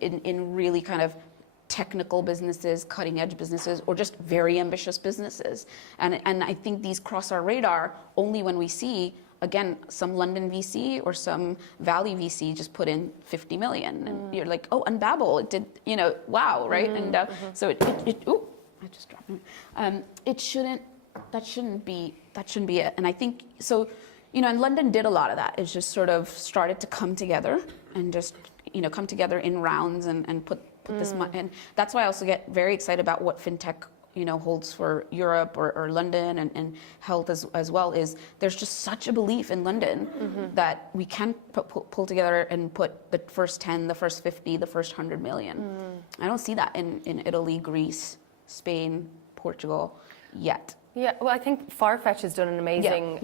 in really kind of technical businesses, cutting-edge businesses, or just very ambitious businesses. And I think these cross our radar only when we see, again, some London VC or some Valley VC just put in 50 million, and you're like, oh, and Babel, it did, wow, right? And so I just dropped it. It shouldn't that shouldn't be it. And I think so. And London did a lot of that. It's just sort of started to come together and just come together in rounds and put this money. And that's why I also get very excited about what fintech holds for Europe or London and health as well. Is there's just such a belief in London that we can pull together and put the first 10, the first 50, the first 100 million. I don't see that in Italy, Greece, Spain, Portugal yet. Yeah, well, I think Farfetch has done an amazing,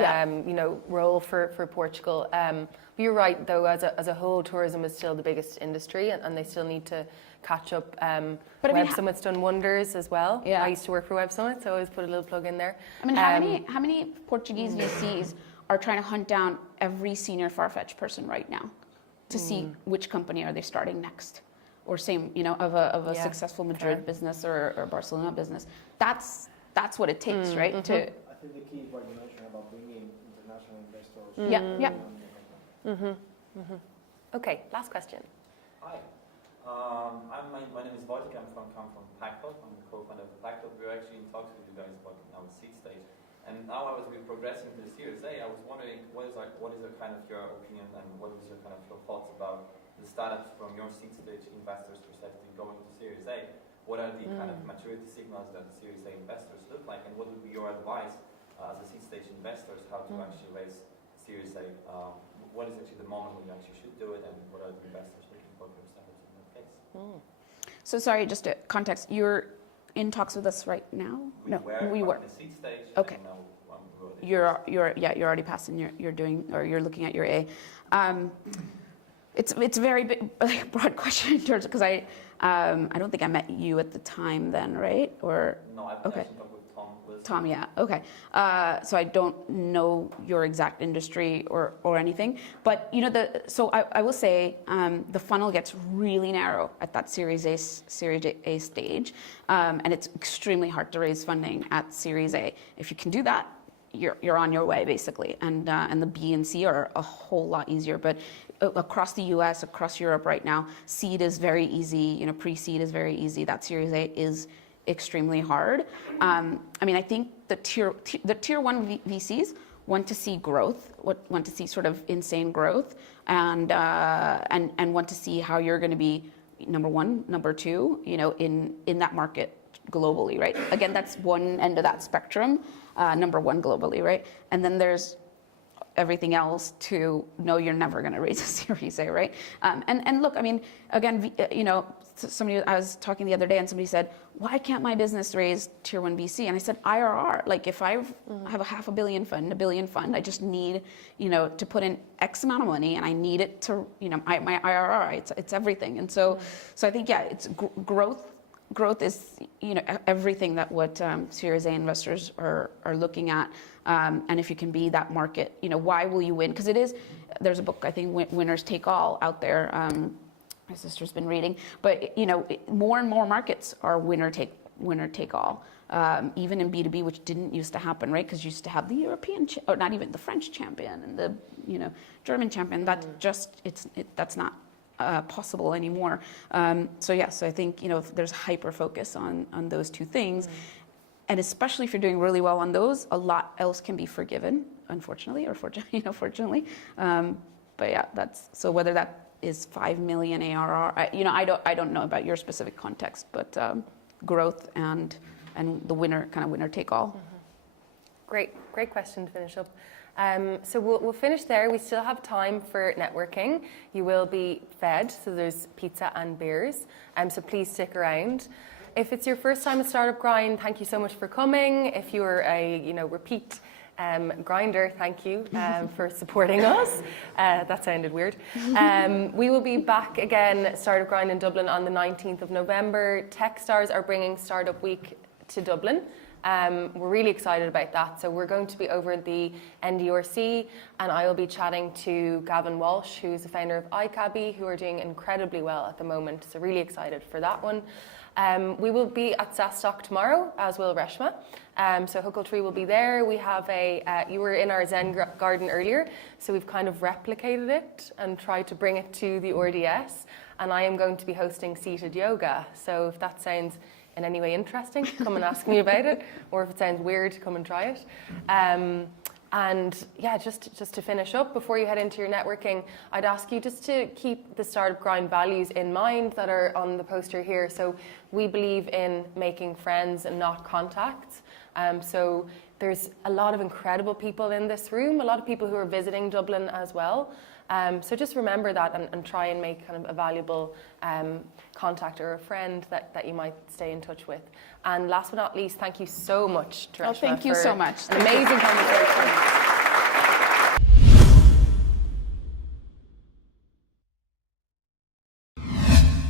role for Portugal. You're right, though. As a whole, tourism is still the biggest industry, and they still need to catch up. Web Summit's done wonders as well. Yeah. I used to work for Web Summit, so I always put a little plug in there. I mean, how many Portuguese VCs are trying to hunt down every senior Farfetch person right now to see which company are they starting next, or same, of a successful Madrid business or Barcelona business. That's what it takes, right? I think the key is what you mentioned about bringing international investors. Okay, last question. Hi, my name is Wojtek. come from Packbot. I'm the co-founder of Packbot. We're actually in talks with you guys about now seed stage. And now as we're progressing to the Series A, I was wondering what is kind of your opinion and what is your kind of your thoughts about the startups from your seed stage investors' perspective going to Series A? What are the kind of maturity signals that the Series A investors look like, and what would be your advice as a seed stage investors how to actually raise Series A? What is actually the moment when you actually should do it, and what are the investors looking for themselves in that case? So sorry, just a context. You're in talks with us right now? We were. The seed stage. Okay. You're already past, and you're looking at your A. It's a very big, broad question in terms because I don't think I met you at the time then, right? Or no, I've okay. actually talked with Tom. Tom, yeah, okay. So I don't know your exact industry or anything, but so I will say the funnel gets really narrow at that Series A stage, and it's extremely hard to raise funding at Series A. If you can do that, you're on your way basically, and the B and C are a whole lot easier. But across the U.S., across Europe right now, seed is very easy. Pre-seed is very easy. That Series A is extremely hard. I think the tier one VCs want to see growth, want to see sort of insane growth, and want to see how you're going to be number one, number two, in that market globally, right? Again, that's one end of that spectrum, number one globally, right? And then there's everything else to know you're never going to raise a Series A, right? And look, again, somebody, I was talking the other day and somebody said, why can't my business raise tier one VC? And I said, IRR. Like if I have a $500 million fund, $1 billion fund, I just need, to put in X amount of money, and I need it to, my IRR, it's everything. And so I think, it's growth. Growth is, everything that what Series A investors are looking at, and if you can be that market, why will you win? Because there's a book, I think, Winners Take All out there. My sister's been reading, but more and more markets are winner take all. Even in B2B, which didn't used to happen, right? Because you used to have the European, or not even the French champion and the German champion. That that's not possible anymore. So I think there's hyper focus on those two things, and especially if you're doing really well on those, a lot else can be forgiven, unfortunately, or fortunately. But yeah, that's so whether that is 5 million ARR. I don't know about your specific context, but growth and the winner take all. Great question to finish up. So we'll finish there. We still have time for networking. You will be fed, so there's pizza and beers. So please stick around. If it's your first time at Startup Grind, thank you so much for coming. If you're a repeat grinder, thank you for supporting us. That sounded weird. We will be back again, Startup Grind in Dublin on the 19th of November. Techstars are bringing Startup Week to Dublin. We're really excited about that. So we're going to be over at the NDRC, and I will be chatting to Gavin Walsh, who's the founder of iCabby, who are doing incredibly well at the moment. So really excited for that one. We will be at SaaStock tomorrow, as will Reshma. So Huckletree will be there. We have you were in our Zen garden earlier, so we've kind of replicated it and tried to bring it to the RDS. And I am going to be hosting seated yoga. So if that sounds in any way interesting, come and ask me about it. Or if it sounds weird, come and try it. And yeah, just to finish up, before you head into your networking, I'd ask you just to keep the Startup Grind values in mind that are on the poster here. So we believe in making friends and not contacts. So there's a lot of incredible people in this room, a lot of people who are visiting Dublin as well. So just remember that and try and make kind of a valuable contact or a friend that you might stay in touch with. And last but not least, thank you so much, Reshma, thank you so much. An amazing conversation.